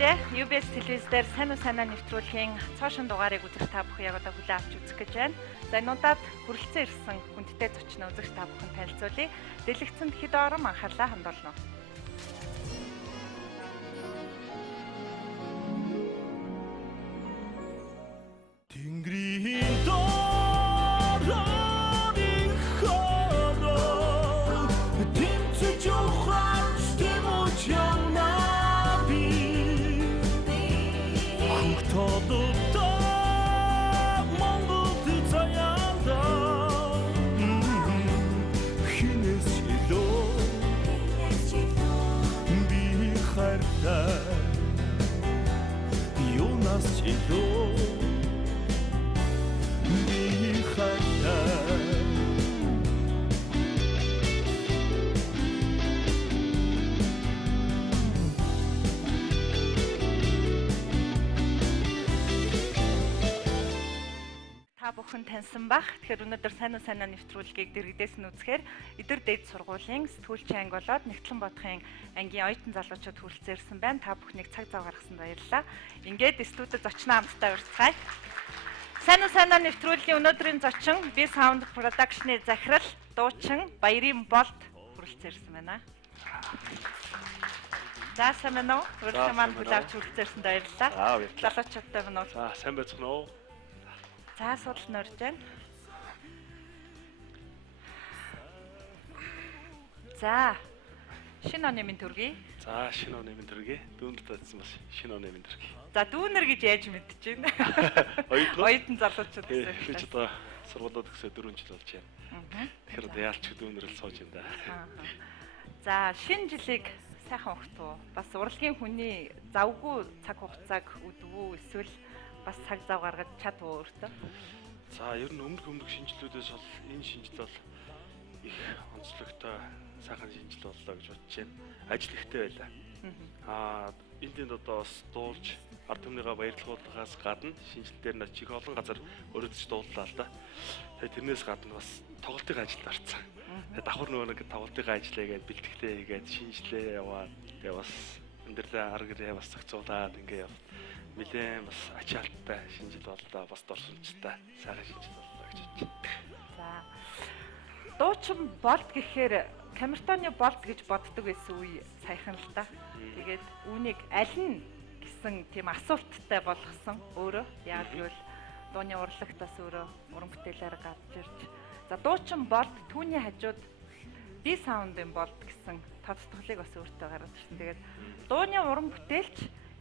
Тэ UBS телевизээр сайн уу санаа нэвтрүүлгийн цаашин дугаарыг үзэх та бүхэн яг одоо хүлээн авч үзэх гэж байна. За энэ удаад хүрэлцэн ирсэн хүндтэй зочноо үзэх та бүхэн танилцуулъя. Дэлгэцэнд хэд орон анхаарлаа хандуулна. Тэнгэрийн дорын хороо тэмцэж ухаан стэмж ямаа би хотодоо Монголд заяанда хинээс илөө би хайртай юунаас илөө Та бүхэн таньсан бах. Тэгэхээр өнөөдөр сайн уу санаа нэвтрүүлгийг дэргэдээс нь үзэхээр Идэр дээд сургуулийн сэтгүүлчийн анги болоод Нэгтлэн бодохын ангийн оюутан залуучууд хүрэлцэн ирсэн байна. Та бүхнийг цаг зав гаргасанд баярлалаа. Ингээд студид зочноо хамтдаа урьдчилъя. Сайн уу санаа нэвтрүүлгийн өнөөдрийн зочин Би Саунд Production-ы захирал дуучин Баярын Болд хүрэлцэн ирсэн байна. За сайн байна уу? Урьдчилан маань хүлээвч хүрэлцэн ирсэнд баярлалаа. Залуучуудтай байна уу? За сайн байцгаана уу? За судал норж байна. За шинэ оны минь төргий. За шинэ оны минь төргий. Дүүнэлд татсан бас шинэ оны минь төргий. За дүүнэр гэж яаж мэдчихэв. Оюутан залуучууд гэсэн. Би ч одоо сургуулиуд өгсөө 4 жил болж байна. Тэгэхээр одоо яалч дүүнэрэл сууж байна да. За шинэ жилийг сайхан өгт үү? Бас урлагийн хүний завгүй цаг хугацааг өдвөө эсвэл бас цаг зав гаргаж чадваа өөртөө. За ер нь өмнөх шинжилгүүдээс бол энэ шинжил бол их онцлогтой сайхан шинжил боллоо гэж бодож байна. Ажил ихтэй байлаа. Энд одоо бас дуулж ард түмнийгээ баярлуулахаас гадна шинжил дээр нь чих олон газар өрөөдөж дууллаа л да. Тэгээ тэрнээс гадна бас тоглолтын ажилд орцсон. Тэгээ давхар нөгөө нэг тоглолтын ажиллаа гээд бэлтгэлээ хийгээд шинжилээ яваад тэгээ бас өндөрлөө арга гэрээ бас зохицуулаад ингээ яваад нэлээд бас ачаалттай шинжил боллоо, бас дурсамжтай сайхан шинжил боллоо гэж бодож байна. За дуучин болд гэхээр камертоны болд гэж боддог байсан үе саяхан л да. Тэгээд үүнийг аль нь гэсэн тийм асуулттай болгосон өөрөө. Яг гэвэл дууны урлаг бас өөрөө уран бүтээлээр гарч ирж. За дуучин болд түүний хажууд Би Саундын болд гэсэн тодтголыг бас өөртөө гаргаж ирсэн. Тэгээд дууны уран бүтээлч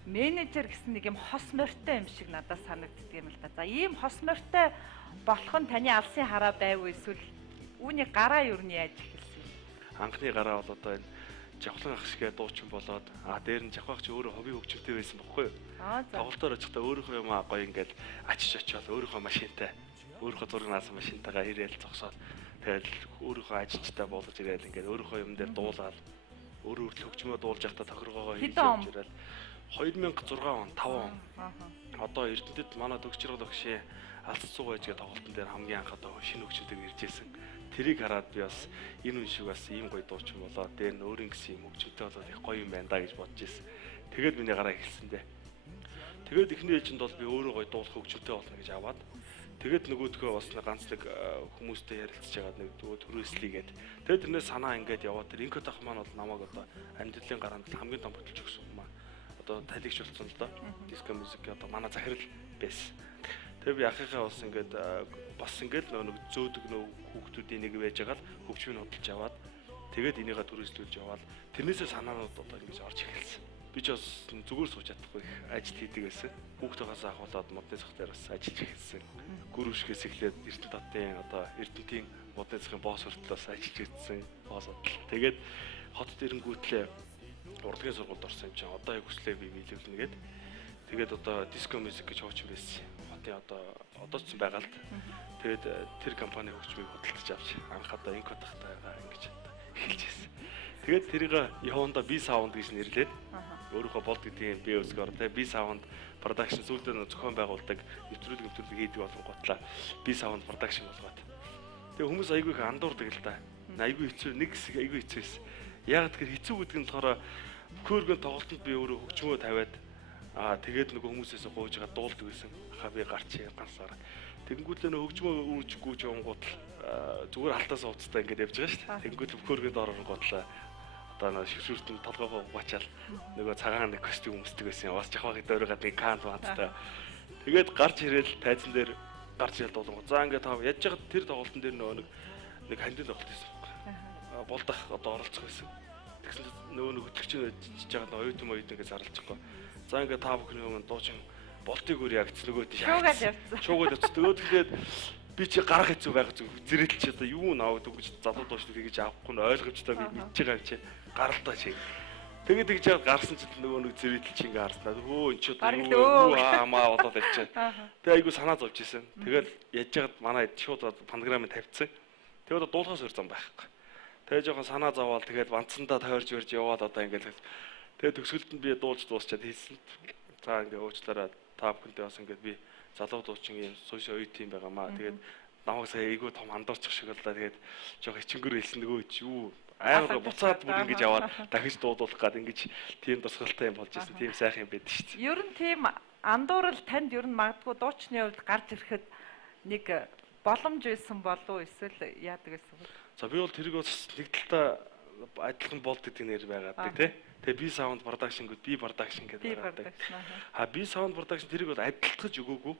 менежер гэсэн нэг юм хос морьтой юм шиг надад санагддаг юм л да. За ийм хос морьтой болох нь таны алсын хараа байв уу эсвэл үүний гараа юу нь яаж эхэлсэн юм? Анхны гараа бол одоо энэ жавхлан ах шигээ дуучин болоод дээр нь жавхлах чи өөрөө хобби хөгжимтэй байсан бохгүй юу? Тоглолтоор очихдаа өөрийнхөө юм гоё ингээл ачиж очиод өөрийнхөө машинтай өөрийнхөө зураг наасан машинтайгаа ирээл зогсоод тэгэл өөрийнхөө ажилчтай буулгаж ирээл ингээд өөрийнхөө юм дээр дуулаад өөрөө хөгжмөө дуулж явахдаа тохиргоогоо хийж ирээл 2006 он 5 он. Одоо Эрдэнэтэд манай төгсчрэл багшийн алцсан цуг байжгээ тоглолтын дээр хамгийн анх одоо шинэ хөгжмөдөг ирж ирсэн. Тэрийг хараад би бас энэ үн шиг бас ийм гоё дуучин болоо. Дээр нь өөрийн гэсэн юм хөгжмөтэй болоод их гоё юм байна да гэж бодож ирсэн. Тэгээд миний гараа эхэлсэн дээ. Тэгээд эхний ээлжинд бол би өөрөө гоё дуулах хөгжмөтэй болно гэж аваад тэгээд нөгөөдгөө бас ганц нэг хүмүүстэй ярилцж байгаад нэг төрөөслийгээд тэгээд тэрнээс санаа ингээд яваад тэр инкод ах маань бол намайг одоо амьдралын гараанд хамгийн том хөдөлж өгсөн юм аа. Одоо талигч болсон л доо. Диско мьюзик одоо манай захирал байсан. Тэгээ би ахыхаа бас ингээд нэг зөөдөг нөө хүүхдүүдийн нэг байж байгаа л хөгжмийг хөдөлж аваад тэгээд энийгээ төрөөслүүлж яваад тэрнээсээ санаанууд одоо ингэж орж эхэлсэн. Би ч бас зүгээр сууж чадахгүй их ажил хийдэг байсан. Хүүхдээс ахуулаад модны зах дээр бас ажиллаж эхэлсэн. Гүрвшгээс эхлээд Эрдэнэт хотын одоо Эрдэнэтийн модны захын босс хүртэл бас ажиллаж ирсэн. Босс бодол. Тэгээд хотод ирэнгүүтлээ урлагийн сургуульд орсон юм чинь одоо яг хүслээ би биелүүлнэ гээд тэгээд одоо диско мьюзик гэж хуучин байсан. Хотын одоо ч байгаа л. Тэгээд тэр компани хөгжмийг хөдөлж авч анх одоо инкод тахтайгаа ингэж эхэлж байсан. Тэгээд тэрийг явандаа Би Саунд гэж нэрлээд өөрийнхөө болд гэдгийг би өсгөр. Тэгээд Би Саунд Production сүүлдээ зохион байгуулдаг нэвтрүүлэг хийдэг болон готлаа Би Саунд Production болгоод. Тэгээд хүмүүс айгүй их андуурдаг л да. Айгүй хэцүү нэг хэсэг айгүй хэцүү байсан. Яг тэгэхээр хэцүү гэдэг нь болохоор хөөргөн тоглолтод би өөрөө хөгжмөө тавиад Тэгээд нөгөө хүмүүсээс гуйж байгаа дуулдаг байсан. Ахаа би гарч ганцаараа. Тэнгүүтлээ нөө хөгжмөө үүрчгүй ч юмгууд зүгээр алтаас ууцтай ингээд явж байгаа шүү дээ. Тэнгүүт бөхөргөнд оронгуудлаа одоо нөө шүршүртэн толгоогоо угаачаал нөгөө цагаан нэг костюм өмсдөг байсан. Бас жахвахыг дөөрөгаад нэг кант бааттай. Тэгээд гарч ирээл тайзан дээр гарч ирэл дуулангууд. За ингээд тав яж байгаа тэр тоглолтын дээр нөгөө нэг хандын тоглолт байсан байхгүй. Болдох одоо оролцох байсан. Тэгсэн нөгөө нэг хөтлөгч нь жиж байгаа нь оюутан ингээд зарлчихгүй. За ингээд та бүхний өмнө дуучин болтыг өөр яг нөгөө тийш шуугаад явцсан. Нөгөө тэгээд би чи гарах хэцүү байх зүг зэрэлч одоо юу наавд өгч залуу дуушны гэж авахгүй нь ойлгомжтой би мэдж байгаа юм чи гаралтаа чи. Тэгээд тэгж яагаад гарсан ч нөгөө нэг зэрэлч ингээ харснаа. Өө эн чи юу амаа болоод явчихаа. Тэгээд айгу санаа зовж исэн. Тэгээд яж яагаад манай шууд панграмыг тавьчихсан. Тэгээд дуулахаас өөр зам байхгүй. Тэгээд жоохон санаа зовоол тэгээд ванцсандаа тойрж өрж яваад одоо ингээ тэгээд төгсгөлд нь би дуулж дуусчаад хийсэн. За ингээ уучлаарай та бүхэндээ бас ингээ би залуу дуучин юм сууш оюут юм байгаамаа. Тэгээд намайг сая айгүй том андуурчих шиг боллаа. Тэгээд жоох ичингэр хэлсэн нөгөө чи юу амар буцаад бүр ингэж яваад дахиж дуудуулах гад ингэж тийм тусгалтай юм болж ирсэн. Тийм сайхан юм байдаг шүү дээ. Ер нь тийм андуурал танд ер нь магадгүй дуучны хувьд гарч ирэхэд нэг боломж байсан болов эсвэл яадаг гэсэн үг. За би бол тэрийг бас нэг талдаа адилхан болд гэдэг нэр байгаад тий. Тэгээ би саунд продакшн гэдэг би продакшн гэдэг байдаг. Би саунд продакшн тэрийг бол адилтгаж өгөөгүй.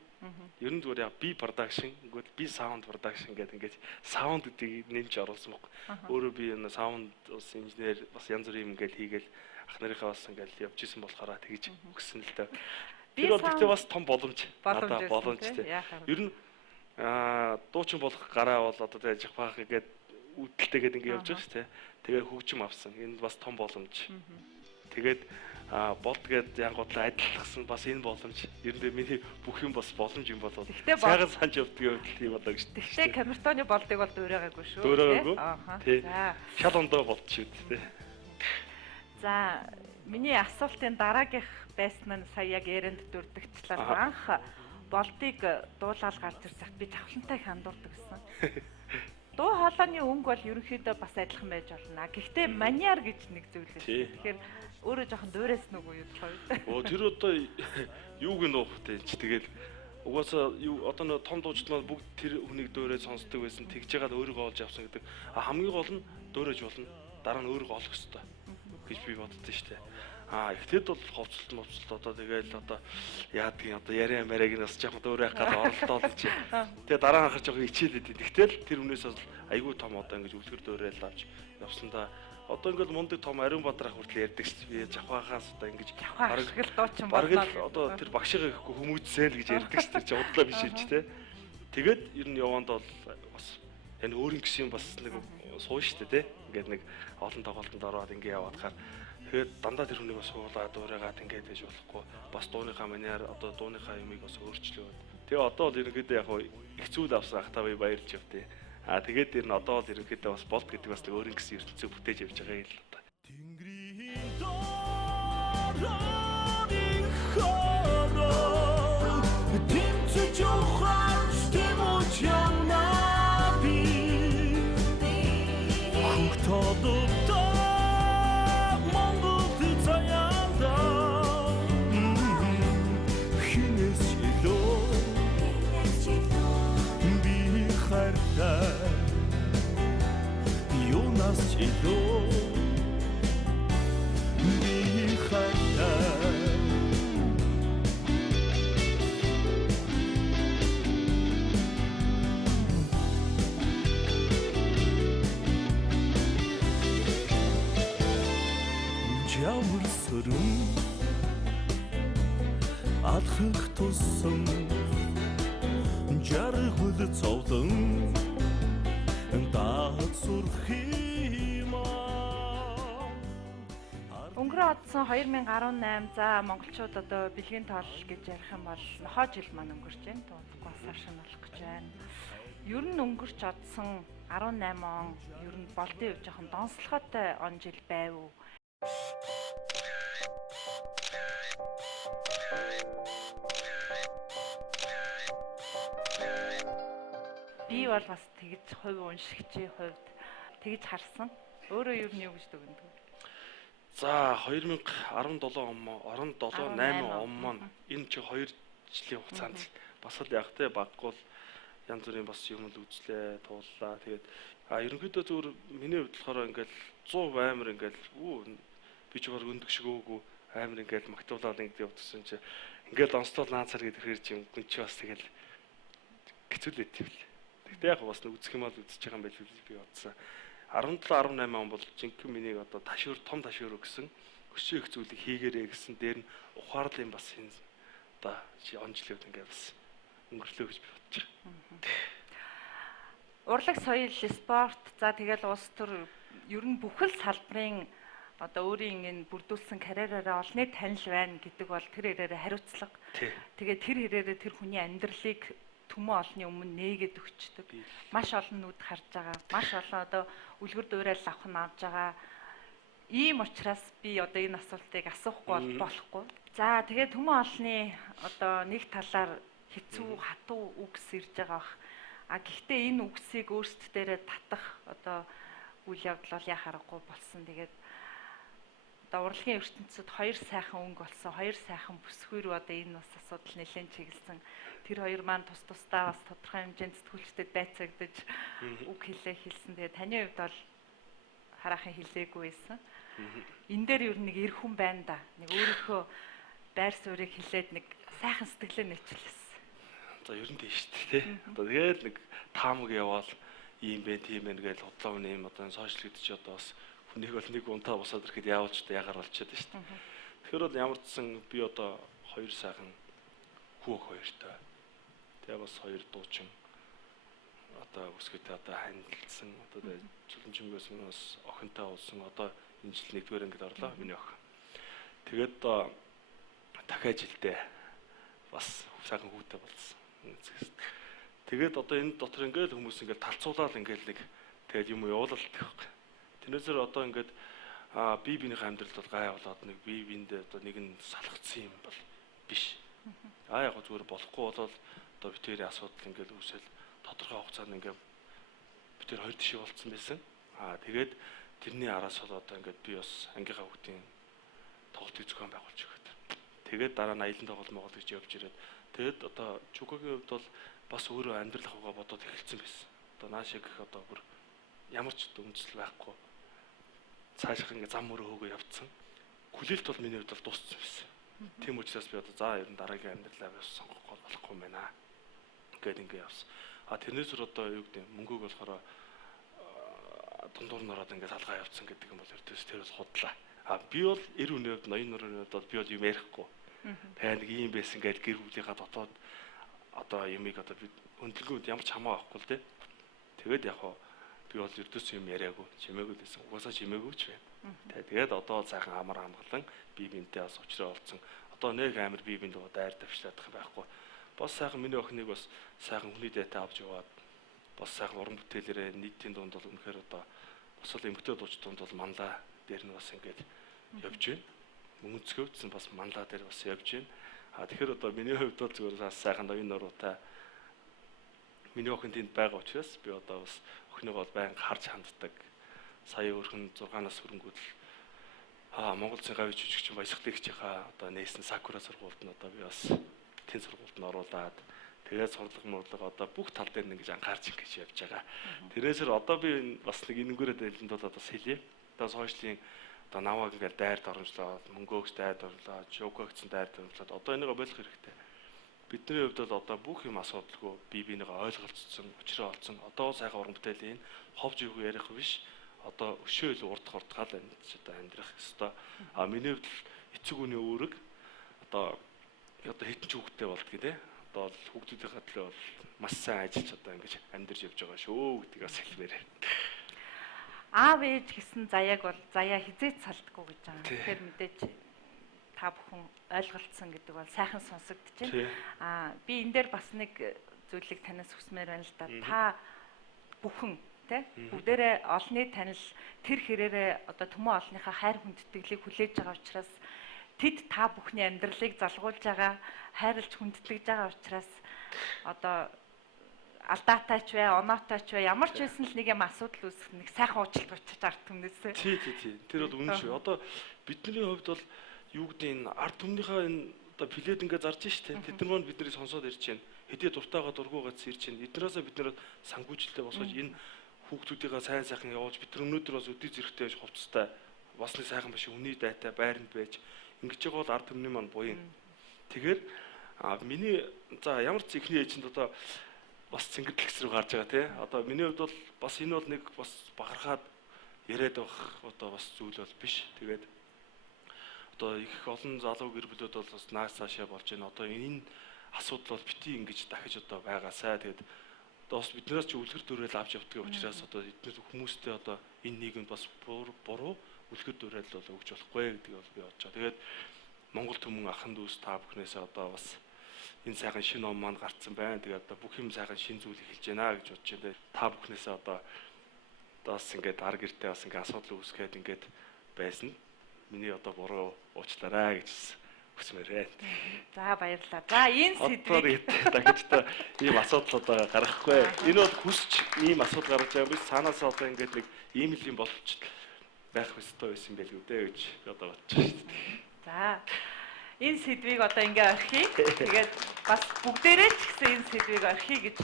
Ер нь зүгээр яг би продакшн гэдэг би саунд продакшн гэдэг ингээд саунд гэдгийг нэмж оруулсан баг. Өөрөө би энэ саунд бас инженер бас янз бүрийн ингээд хийгээл ах нарынхаа бас ингээд явж исэн болохоор тэгж өгсөн л дээ. Тэр бол тэгтээ бас том боломж. Боломж тий. Ер нь дуучин болох гараа бол одоо тэгээ жахпаах ингээд үүдэлтэйгээд ингээд явж байгаа шүү дээ. Тэгээ хөгжим авсан. Энд бас том боломж. Тэгээд болд гээд янгуудлаа адилхсан бас энэ боломж. Ер нь миний бүх юм бас боломж юм болоод. Сайхан санаж явдаг юм болоо гэж. Тэгтээ камертоны болдыг бол дуурайгаагүй шүү. Дуурайгаагүй. Тий. Шал ондоо болчих шүү дээ. За миний асуултын дараагийнх байсан нь сая яг ярианд дүрдэгчлээ. Анх болдыг дуулаад гарч ирсэх би тавхантай хандуулдаг гэсэн. Дуу хоолойны өнгө бол ерөнхийдөө бас адилхан байж болно. Гэхдээ маниар гэж нэг зүйл байна. Тэгэхээр өөрөө жоохон дуурайсан уу юу тухай. Тэр одоо юуг нь уухтай ч тэгэл угаасаа юу одоо нөө том дуучид маань бүгд тэр хүнийг дуурай сонсдог байсан. Тэгж яагаад өөрийгөө олж авсан гэдэг. Хамгийн гол нь дуурайж болно. Дараа нь өөрийгөө олох хэрэгтэй гэж би боддоо шүү дээ. Эхлээд бол ховцолт одоо тэгэл одоо яадгийн одоо яриа марийг нь бас жоохон дуурайх гад оролдоод чи. Тэгээ дараа нь хахаар жоохон ичээлээд. Тэгтэл тэр хүнээс бол айгүй том одоо ингэж үлгэр дуурайл авч явсан да. Одоо ингээд мундаг том Ариун Бадрах хүртэл ярьдаг шүү дээ. Би Жавхахаас одоо ингэж бараг дуучин боллоо. Одоо тэр багшигаа гэхгүй хүмүүжсээл гэж ярьдаг шүү дээ. Чи удлаа биш юм чи те. Тэгээд ер нь яванд бол бас энэ өөрийн гэсэн бас нэг суу шүү дээ те. Ингээд нэг олон тоглолтод ороод ингэ яваад хаар тэгээд дандаа тэр хүнийг бас суулгаад дуурайгаад ингээд байж болохгүй. Бас дууныхаа маниар одоо дууныхаа юмыг бас өөрчлөөд. Тэгээ одоо бол ерөнхийдөө яг их зүйл авсан ах та би баярлж явтыг. Тэгээд тэр нь одоо бол ерөнхийдөө бас болт гэдэг бас өөрийн гэсэн ертөнцийг бүтээж явж байгаа юм л одоо. Тэнгэрийн дорогын хороо тэмцэж ухаан стэмж ямаа би хөгтөдөө Монголд заяанда хинээс илөө би хайртай юунаас илөө би хайртай Жавар сөрөн алхах тусам жаргал цовдон даад сурах юм Өнгөрөө одсон 2018 за монголчууд одоо бэлгийн тоол гэж ярих юм бол нохоо жил маань өнгөрч байна. Туудахгүй саршин болох гэж байна. Ер нь өнгөрч одсон 18 он ер нь болдын хувь жоохон донслохотой он жил байв уу? Би бол бас тэгж хувь уншигчийн хувьд тэгж харсан. Өөрөө юу гэж дүгнэдэг. За 2017 он орон 7 он маань энэ чи 2 жилийн хугацаанд бас л яг тэ баггүй янз бүрийн бас юм л үзлээ, тууллаа. Тэгээд ерөнхийдөө зүгээр миний хувьд болохоор ингээл 100 амар ингээл би ч баг өндөг шиг өөгүй амар ингээл магтуулаад ингээд явдсан чи ингээл онцлол наацар гэдэг хэрэг юм гүн чи бас тэгэл хэцүүлээд тийм л. Тэгтээ яг бас үзэх юм бол үзэж байгаа юм байл би бодсон. 17 18 он бол жинхэнэ миний одоо ташуур том ташуур өгсөн өсчөө их зүйлийг хийгээрэй гэсэн дээр нь ухаарлын бас энэ одоо он жилүүд ингээд бас өнгөрлөө гэж би бодож байгаа. Урлаг, соёл, спорт за тэгэл улс төр ер нь бүхэл салбарын одоо өөрийн энэ бүрдүүлсэн карьераараа олонний танил байна гэдэг бол тэр хэрээрээ хариуцлага. Тэгээд тэр хэрээрээ тэр хүний амьдралыг түмэн олонний өмнө нээгээд өгчдөг. Маш олон нүд харж байгаа. Маш олон одоо үлгэр дуурайл авах нь авж байгаа. Ийм учраас би одоо энэ асуултыг асуухгүй болохгүй. За тэгээд түмэн олонний одоо нэг талаар хэцүү хатуу үгс ирж байгаа бах. Гэхдээ энэ үгсийг өөрсдөө татах одоо үйл явдал бол яа харахгүй болсон. Тэгээд одоо урлагийн ертөнцид хоёр сайхан өнгө болсон. Хоёр сайхан бүсгүйр одоо энэ бас асуудал нэлээд чиглэсэн. Тэр хоёр маань тус тусдаа бас тодорхой хэмжээнд сэтгүүлчдэд байцаагдаж үг хэлсэн. Тэгээд таны хувьд бол хараахан хэлээгүй байсан. Энэ дээр ер нь нэг эр хүн байна да. Нэг өөрийнхөө байр суурийг хэлээд нэг сайхан сэтгэлээ нэвчлээсэн. За ер нь тийм шүү дээ тий. Одоо тэгээд нэг таамаг яваал ийм бэ тийм бэ гэж худлаа үнэ юм одоо сошиал гэдэг чи одоо бас хүнийг бол нэг унтаа босоод ирэхэд яавч та ягаар болчиход шүү дээ. Тэгэхээр бол ямар ч сан би одоо хоёр сайхан хүүг хоёртой. Тэгээ бас хоёр дуучин одоо өсгөтэй одоо хандсан одоо чөлөнжингөөс бас охинтой болсон одоо энэ жил нэгдүгээр ангид орлоо миний охин. Тэгээд дахиад жилдээ бас сайхан хүүтэй болсон. Тэгээд одоо энэ дотор ингээд хүмүүс ингээд талцуулаад ингээд нэг тэгээд юм явуулалт гэх юм. Тэрнээсээр одоо ингээд бие биенийхээ амьдралд бол гай болоод нэг бие биендээ одоо нэг нь салгацсан юм бол биш. Яг зүгээр болохгүй болол одоо битэрийн асуудал ингээд үүсэл тодорхой хугацаанд ингээд битэр хоёр тишээ болцсон байсан. Тэгээд тэрний араас бол одоо ингээд би бас ангийнхаа хүүхдийн тоглолтын зохион байгуулж өгöd. Тэгээд дараа нь аялын тоглолт Монгол гэж явж ирээд тэгээд одоо Чукогийн хувьд бол бас өөрөө амьдрал хавгаа бодоод эхэлсэн байсан. Одоо наашиг гэх одоо бүр ямар ч үндэслэл байхгүй. Цааших ингээ зам мөрөө хөөгөө явцсан. Хүлээлт бол миний хувьд бол дууссан байсан. Тийм учраас би одоо за ер нь дараагийн амьдралаа бас сонгох болохгүй юм байна. Ингээд ингээ явсан. Тэрнээс өөр одоо юу гэдэг мөнгөг болохоор дундуур нь ороод ингээ салгаа явцсан гэдэг юм бол ердөөс тэр бол худлаа. Би бол 90 хүний хувьд 80 нурны хувьд бол би бол юм ярихгүй. Тэгээд нэг юм байсан гэж гэр бүлийнхаа дотоод одоо юмыг одоо би хөндлөнгүүд ямар ч хамаа авахгүй л дээ. Тэгээд яг хоо би бол ердөөс юм яриаггүй, чимээгүй лээсэн. Угаасаа чимээгүй ч байна. Тэгээд одоо сайхан амар хамгаалan бие биентэй бас уулзраа олцсон. Одоо нэг амар бие биендээ дайр давшлаад байхгүй. Бас сайхан миний охиныг бас сайхан хүний дэйтэй авч яваад бас сайхан уран бүтээлээрээ нийтийн дунд бол үнэхээр одоо бас л эмгтээ дууч дунд бол манлаа дээр нь бас ингээд явж байна. Мөнгөцгөөдсөн бас манлаа дээр бас явж байна. Тэгэхээр одоо миний хувьд бол зүгээр сайхан ноён нуруутай миний охин тэнд байгаа учраас би одоо бас охиныгоо байнга харж ханддаг. Сая өөрхөн 6-аас хөрөнгүүд Монгол Улсын гавь жүжигчин баясгалын хичээхаа одоо нээсэн Сакура сургуульд нь одоо би бас тэн сургуульд нь оруулаад тэгээд сурлага мурлага одоо бүх тал дээр нэг анхаарч ингэж явж байгаа. Тэрээсэр одоо би бас нэг энэнгүүрээ дэлгэнд бол бас хэлье. Одоо сошиалын одоо наваг ингээл дайрд оромжлоод мөнгөөгч дайрд оромжлоод жокогцсон дайрд оромжлоод одоо энийг болох хэрэгтэй. Бидний хувьд бол одоо бүх юм асуудалгүй бие бинийгээ ойлголцсон, учраа олцсон. Одоо сайхан уран бүтээлийн ховж юу ярих биш. Одоо өшөөл урдах урдгаал одоо амьдрах ёстой. Миний хувьд эцэг үний үүрэг одоо хитэн ч хүүхдтэй болдгоо тий. Одоо хүүхдүүдийнхээ төлөө бол маш сайн ажиллаж одоо ингэж амьдарч явж байгаа шүү гэдгийг бас хэлмээр байна. Аав ээж гэсэн заяаг бол заяа хизээч салдаггүй гэж байгаа. Тэгэхээр мэдээж та бүхэн ойлголцсон гэдэг бол сайхан сонсогдож байна. Би энэ дээр бас нэг зүйлийг танаас хүсмээр байна л да. Та бүхэн тий бүгдээрээ олонний танил тэр хэрээрээ одоо төмөн олонныхаа хайр хүндэтгэлийг хүлээж байгаа учраас тэд та бүхний амьдралыг залгуулж байгаа, хайрлж хүндэтгэж байгаа учраас одоо алдаатай ч бай, оноотой ч бай, ямар ч байсан л нэг юм асуудал үүсэх нэг сайхан уучлалт учиж ард түмнээсээ. Тий. Тэр бол үнэн шүү. Одоо бидний хувьд бол юу гэдэг энэ ард түмнийхээ энэ одоо плед ингээд зарж штэ. Тэд нар биднийг сонсоод ирж байна. Хэдий дуртайгаа дургуугаад ирж байна. Эднээсээ бид нэр санхүүжилтээ босгож энэ хүүхдүүдийнхээ сайн сайхан явуулж бид нар өнөөдөр бас өдий зэрэгтэй байж хувцастай бас нэг сайхан биш үний дайтай байранд байж ингэж байгаа бол ард түмний маань буян. Тэгэхээр миний за ямар ч ихний ээжинд одоо бас цэнгэрлэгс рүү гарч байгаа тий. Одоо миний хувьд бол бас энэ бол нэг бас бахархаад яриад байх одоо бас зүйл бол биш. Тэгээд одоо их олон залуу гэр бүлүүд бол бас наас цаашаа болж байна. Одоо энэ асуудал бол бити ингэж дахиж одоо байгаасай. Тэгээд одоо бас биднээс ч үлгэр дуурайл авч явдаг учраас одоо эдгээр хүмүүстэй одоо энэ нийгэмд бас буруу үлгэр дуурайл бол өгч болохгүй гэдэг бол би бодож байгаа. Тэгээд Монгол түмэн ахын дүүс та бүхнээсээ одоо бас энэ сайхан шинэ ном маань гарцсан байна. Тэгээд одоо бүх юм сайхан шинэ зүйл эхэлж байна гэж бодож байна. Та бүхнээсээ одоо бас ингээд ар гэртээ бас ингээд асуудал үүсгээд ингээд байсан. Миний одоо буруу уучлаарай гэж хүсмээр байна. За баярлалаа. За энэ сэдвийг дахиж та ийм асуудал одоо гаргахгүй. Энэ бол хүсч ийм асуудал гаргаж байгаа биш. Цаанаас одоо ингээд нэг ийм л юм болчих байх ёстой байсан байл үү дээ гэж би одоо бодож байна шүү дээ. За энэ сэдвийг одоо ингээ орхий. Тэгээд бас бүгдээрээ ч гэсэн энэ сэдвийг орхий гэж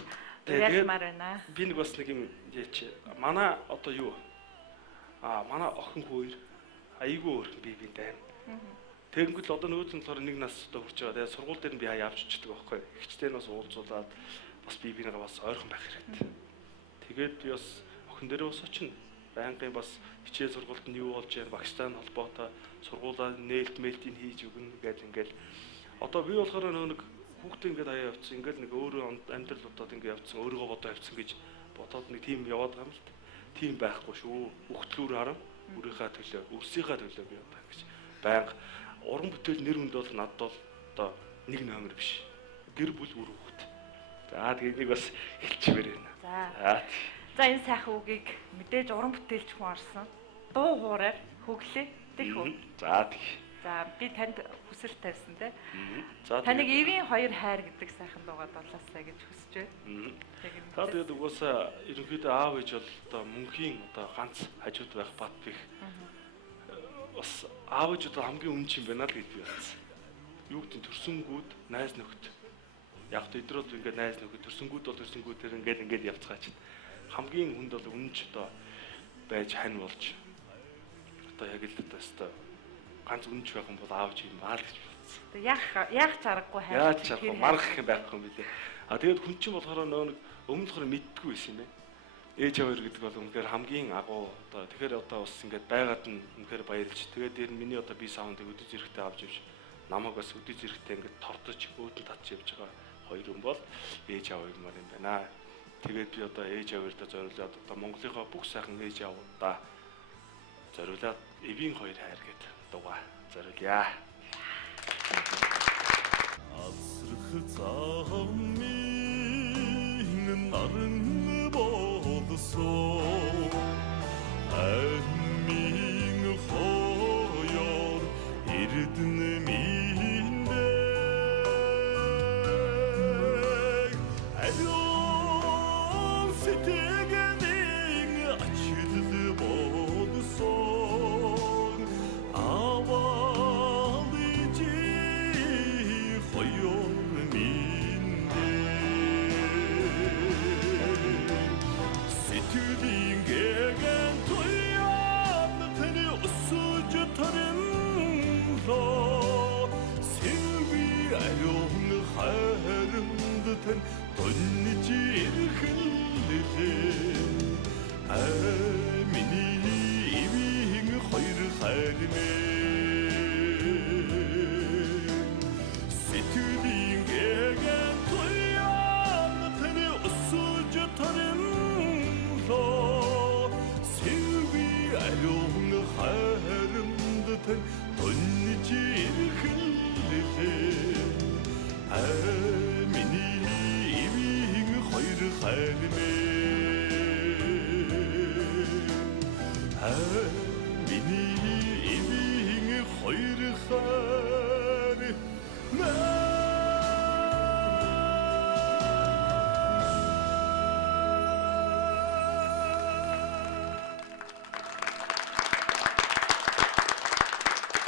уриалмаар байна. Би нэг бас нэг юм яач. Манай одоо юу? Манай охин хоёр айгүй өөр бие дайм. Тэгэнгүүт л одоо нөгөөдөл болохоор нэг нас одоо хүрч байгаа. Тэгээ сургууль дээр нь би хаяа авч очдөг байхгүй. Ихчтэй нь бас уулзуулаад бас би бинийгаа бас ойрхон байх хэрэгтэй. Тэгээд би бас охин дээрээ бас очино. Байнгын бас хичээл сургуульд нь юу болж байна? Багштай нь холбоотой сургуулаа нээлт мэлтийг хийж өгнө гэдэг ингээл. Одоо би болохоор нэг хүүхдээ ингээд хаяа явцсан. Ингээд нэг өөрөө амьдрал бодоод ингээд явцсан. Өөрийгөө бодоо явцсан гэж бодоод нэг тим яваад байгаа юм л. Тим байхгүй шүү. Үхтлүүр харам. Өөрийнхөө төлөө, өрсийнхаа төлөө би одоо гэж байнга уран бүтээл нэр хүнд бол надад бол одоо нэг номер биш. Гэр бүл үр хүүхэд. За тэгээд нэг бас хэлчихвэр байна. За энэ сайхан үгийг мэдээж уран бүтээлч хүн орсон. Дуу хуураар хөглөө. Тэг хөө. За тэг. За би танд хүсэл тавьсан те. За таныг Эвийн хоёр хайр гэдэг сайхан дуугаа дуулаасаа гэж хүсэж байна. Та тэгээд угаасаа ерөнхийдөө аав ээж бол одоо мөнхийн одоо ганц хажууд байх бат бих. Бас аав ээж одоо хамгийн үнэн чинь байна л гэж би бодсон. Юу гэдэг төрсөнгүүд найз нөхд. Яг тэ өдрөд ингээд найз нөхд төрсөнгүүд бол төрсөнгүүдээр ингээд явцгаа чинь хамгийн хүнд бол үнэн ч одоо байж хань болж одоо яг л одоо ганц үнэнч байх юм бол аавч юм баа л гэж бодсон. Яг ч аргагүй хайр. Яаж ч аргагүй маргах юм байхгүй юм билээ. Тэгээд хүн чинь болохоор нөгөө өмнө болохоор мэддэггүй байсан юм байна. Ээж аваар гэдэг бол үнэхээр хамгийн агуу одоо тэгэхээр одоо бас ингээд байгаад нь үнэхээр баярлж. Тэгээд дээр нь миний одоо би саунд өдөж зэрэгтэй авч явж намайг бас өдөж зэрэгтэй ингээд тордож өөдөн татж явж байгаа хоёр хүн бол ээж аваа юм байна. Тэгээд би одоо ээж аваартаа зориулаад одоо Монголынхаа бүх сайхан ээж аваудаа зориулаад Эвийн хоёр хайр гэдэг дуугаа зориулъя. Асрах замын наран болсоо амин хоёр эрдэнэминдээ аюун сэтгэлийн ачил болсоо авал ижи хоёр Сэтгэлийн гэгэн туян таны өсөж таримлоо Сэлви аюун хайранд тань тонниж ирхэллээ миний Эвийн хоёр хайр нэ Сэтгэлийн гэгэн туян таны өсөж таримлоо Сэлви аюун хайранд тань тонниж ирхэллээ миний Эвийн хоёр хайр нэ миний Эвийн хоёр хайр нэ.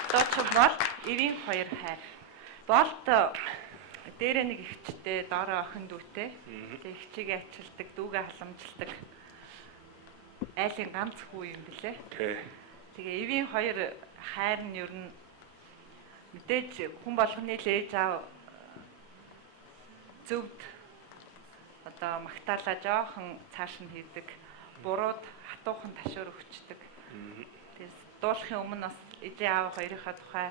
Дуучин Болт 92 хайр. Болт дээрээ нэг ихчтэй, доороо охин дүүтэй. Тэгээ ихчигээ ачилдаг, дүүгээ халамжилдаг. Айлын ганц хүү юм блэ. Тэгээ 92 хайр нь ер нь мэдээж хүн болгоны л ээж аав зөвд одоо магтаалаа жоохон цааш нь хийдэг. Бурууд хатуухан ташуур өгчдөг. Тэгээс дуулахын өмнө бас ээжээ аав хоёрынхаа тухай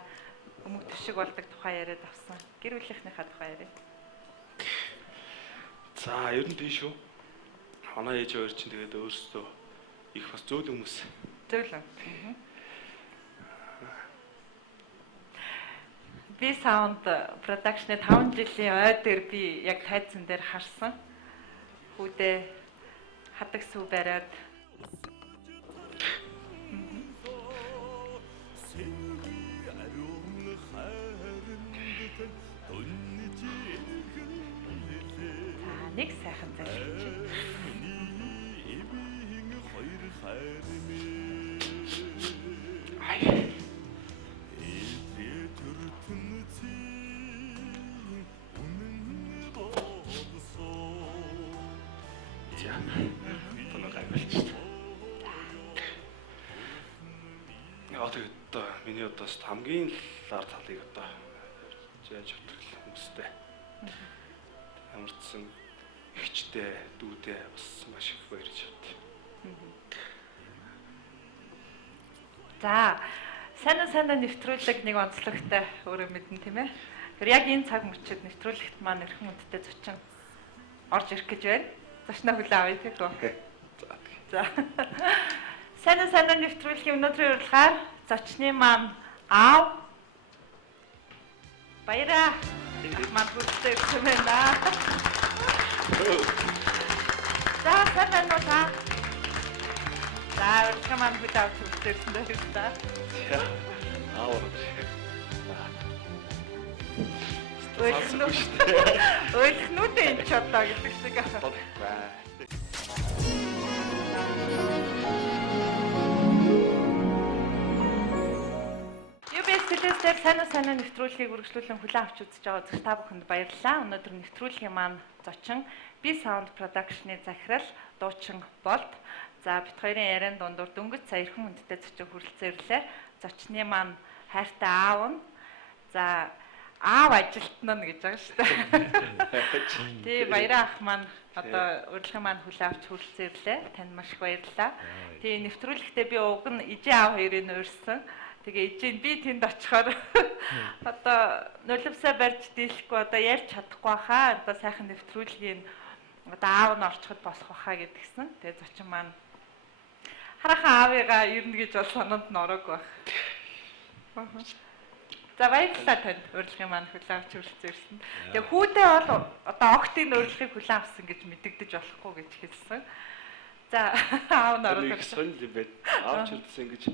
өмг төшиг болдог тухай яриад авсан. Гэр бүлийнхнийхаа тухай яриа. За, ер нь тийм шүү. Манай ээж хоёр чинь тэгээд өөрсдөө их бас зөөл хүмүүс. Зөөлөн. Би саунд продакшны 5 жилийн ой дээр би яг тайзан дээр харсан. Хүүдээ хадаг сүү бариад нэг сайхан залхиж. Миний одоо хамгийн лар талыг одоо яаж хөтлөх хүмүүстэй. Ямар ч сан ихчтэй, дүүдээ бас маш их баярж байна. За, сайн нэвтрүүлэг нэг онцлогтой өөрөө мэднэ тийм ээ. Тэр яг энэ цаг мөчид нэвтрүүлэгт маань эрхэм хүндтэй зочин орж ирэх гэж байна. Зочноо хүлээн авъя тийм үү? За. Сайн нэвтрүүлгийн өнөөдрийн урилгаар зочны маань аав баяраа маань хүртэл ирсэн байна. За сайн уу та? За урилга маань хүртэл авч хүртэл ирсэн байна. Аав. Ойлхнуудын энэ ч одоо гэдэг шиг. UBS-ээр сайн нэвтрүүлгийг үргэлжлүүлэн хүлээн авч үзэж байгаа үзэгч та бүхэнд баярлалаа. Өнөөдөр нэвтрүүлгийн маань зочин B Sound Production-ы захирал дуучин Болт. За бит хоёрын яриан дундуур дөнгөж сая эрхэм хүндтэй зочин хүрэлцэн ирлээ. Зочны маань хайртай аав нь. За аав ажилтнаа гэж байгаа шүү дээ. Тий баяраа ах маань одоо урилгын маань хүлээн авч хүрэлцэн ирлээ. Танд маш их баярлалаа. Тий нэвтрүүлэгтээ би уг нь ижээ аав хоёрыг уурсан. Тэгээ ижээ би тэнд очихоор одоо нулимсаа барьж дийлэхгүй одоо ярьж чадахгүй хаа. Одоо сайхан нэвтрүүлгийн одоо аав нь орчиход босох байхаа гэдгсэн. Тэгээ зочин маань хараахан аавыгаа ирнэ гэж бол санаанд нь ороогүй байх. За баярлалаа танд урилгын маань хүлээн авч хүрэлцэн ирсэн. Тэгээ хүүдээ бол одоо октын урилгыг хүлээн авсан гэж мэдэгдэж болохгүй гэж хэлсэн. За аав нь ороод сонь юм байна. Аав ч үдсэн ингэж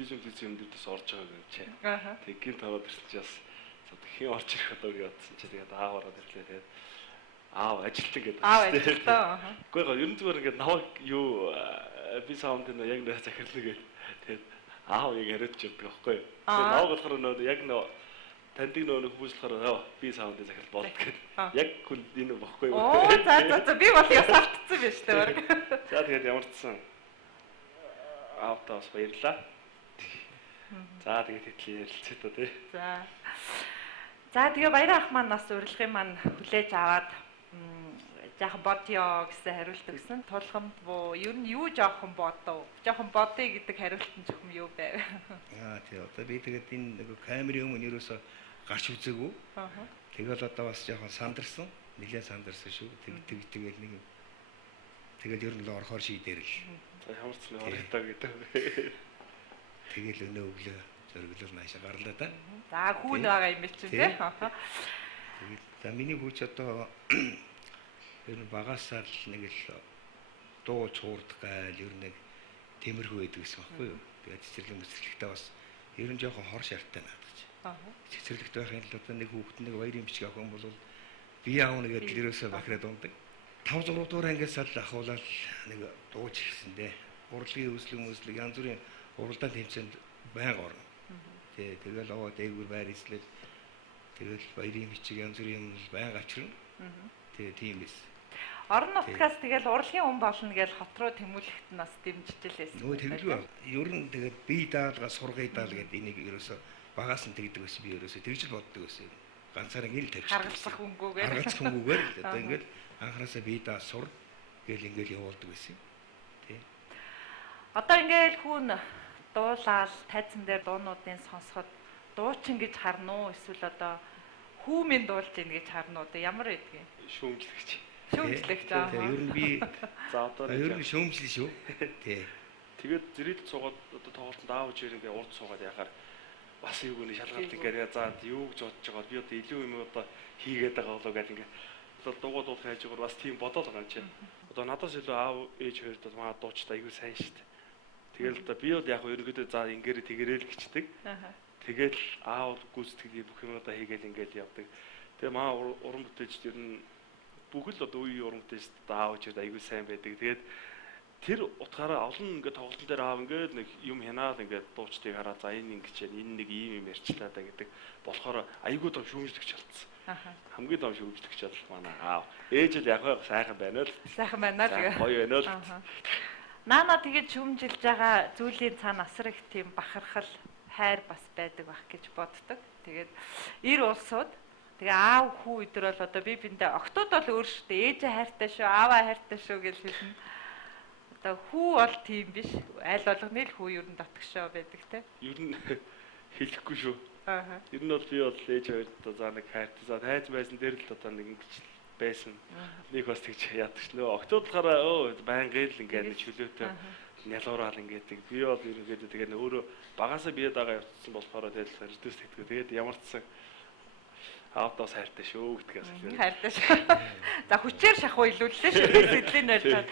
телевизэн юм дээрээс орж байгаа юм чи. Тэг гинт ороод ирсэн чи бас хэн орж ирэх одоо гэж бодсон чи тэгээд аав ороод ирлээ тэгээд аав ажилтан гэдэг. Аав ажилтан. Үгүй ээ ерөн зүгээр ингээд наваг юу би саундын яг нэ захирлаа гэдэг. Тэгээд аав яг яриад ч явдаг байхгүй юу. Тэгээд аав болохоор нөө яг нөө тандыг нөө хүмүүжлэхээр би саундын захирал болт гэдэг. Яг хүн энэ бохгүй юу. Оо за би бол яс автцсан биш үү. За тэгээд ямар ч сан аавтаа бас баярлалаа. За тэгээд хэтлээ ярилцээ та тий. За тэгээ баяраа ах маань нас урилгын маань хүлээж аваад жаахан бодё гэсэн хариулт өгсөн. Тулгамд буу ер нь юу жоохон бодов? Жоохон бодъё гэдэг хариулт нь жоохон юу байв? Тий одоо би тэгээд энэ нэг камерын өмнө ерөөсө гарч үзээгүй. Тэгэл одоо бас жоохон сандарсан. Нилээн сандарсан шүү. Тэгэл нэг тэгэл ер нь л орохоор шийдээр л. За ямар ч нэг орохтаа гэдэг. Тэгэл өнөө өглөө зөргөлөөр наашаа гарлаа да. За хүүн байгаа юм чинь тий. Тэгэл за миний хүүч одоо ер нь багасаа л нэг л дуу цуурдаг айл ер нь нэг темирхүү байдаг гэсэн баггүй юу. Тэгээд цэцэрлэг мэцэрлэгтээ бас ер нь жоохон хор шарттай надад ч. Цэцэрлэгт байхын л одоо нэг хүүхэд нэг баярын бичиг авах юм бол би аав нэгэд лэрөөсөө бахираад ундаг. 5 6 дугаар ангиас л ахуулаад нэг дууч ихсэндээ урлагийн үзлэг янз бүрийн уралдаан тэмцээнд байнга орно. Тэгэл овоо дээгүүр байр эслэл тэгэл баярын бичиг янз бүрийн юм байнга авчирна. Тэгээ тийм байсан. Орон нутгаас тэгэл урлагийн хүн болно гэж хот руу тэмүүлэхэд нь бас дэмжижлээсэн. Нөгөө тэгэлгүй. Ер нь тэгээд бие даалгаа сургая даал гэдэг энийг ерөөсө багаас нь тэгдэг байсан би ерөөсө тэгж л боддог байсан. Ганцаараа ил тавьчих. Харгалзах хөнгүүгээр. Харгалзах хөнгүүгээр л одоо ингээд анханасаа бие даа сур гэл ингээд явуулдаг байсан. Тий. Одоо ингээд хүн дуулаад тайзан дээр дуунуудын сонсоход дуучин гэж харна уу эсвэл одоо хүүмийн дуулж ийн гэж харна уу? Одоо ямар байдгийг? Шүүмжлэгч. Шүүмжлэгч аа. Тэгээ ер нь би За одоо ер нь шүүмжлэн шүү. Тий. тэгээд зэрэг суугаад одоо тоглолтод аавж ирэнгээ урд суугаад яхаар бас юу гэнэ шалгалт ингээд за юу гэж бодож байгаа би одоо илүү юм одоо хийгээд байгаа болоо гэдэг ингээд одоо дуугаа дуулах хайж байгаа бас тийм бодоол байгаа юм чинь. Одоо надаас илүү аав ээж хоёрт бол маа дуучтай аягүй сайн шүү дээ. Тэгэл одоо би бол яг ерөнхийдөө за ингээрэ тэгэрэл гिचдэг. Тэгэл аав гүйцэтгэл бүх юм одоо хийгээл ингээд явдаг. Тэгээ маа уран бүтээлч ер нь бүхэл одоо үеийн уран бүтээлч аав ээж аягүй сайн байдаг. Тэгээд тэр утгаараа олон ингээд тоглолтын дээр аав ингээд нэг юм хянаал ингээд дуучдыг хараа за энэ ингэж энэ нэг ийм юм ярьчлаа да гэдэг болохоор аягүй том шүүмжлэгч болцсон. Хамгийн том шүүмжлэгч бол манай аав. Ээж л яг сайхан байна л. Сайхан байна л гэ. Гоё байна л. Наана тэгээд шүүмжилж байгаа зүйлийн цаана асар их тийм бахархал хайр бас байдаг байх гэж боддог. Тэгээд эр улсууд тэгээ аав хүү өдөр бол одоо би биндээ октод бол өөр шүү дээ. Ээжээ хайртай шүү, ааваа хайртай шүү гэж хэлнэ. Одоо хүү бол тийм биш. Аль болгоны л хүү ер нь дотгошоо байдаг те. Ер нь хэлэхгүй шүү. Ер нь бол би бол ээж хоёрт за нэг хайртай. За тайз байсан дээр л одоо нэг ингэж байсан. Нэг бас тэгж яадаг ш. Нөө октод болохоор байнгын л ингээд чөлөөтэй нялуурал ингээд би бол ерөнхийдөө тэгээд өөрөө багасаа бие дагаа явуулсан болохоор тэгэл эрдэс тэгдэг. Тэгээд ямар ч сан аавтаас хайртай шүү гэдгээс. Хайртай шүү. За хүчээр шахуу илүүллээ шүү. Сэдлийн ойлцоод.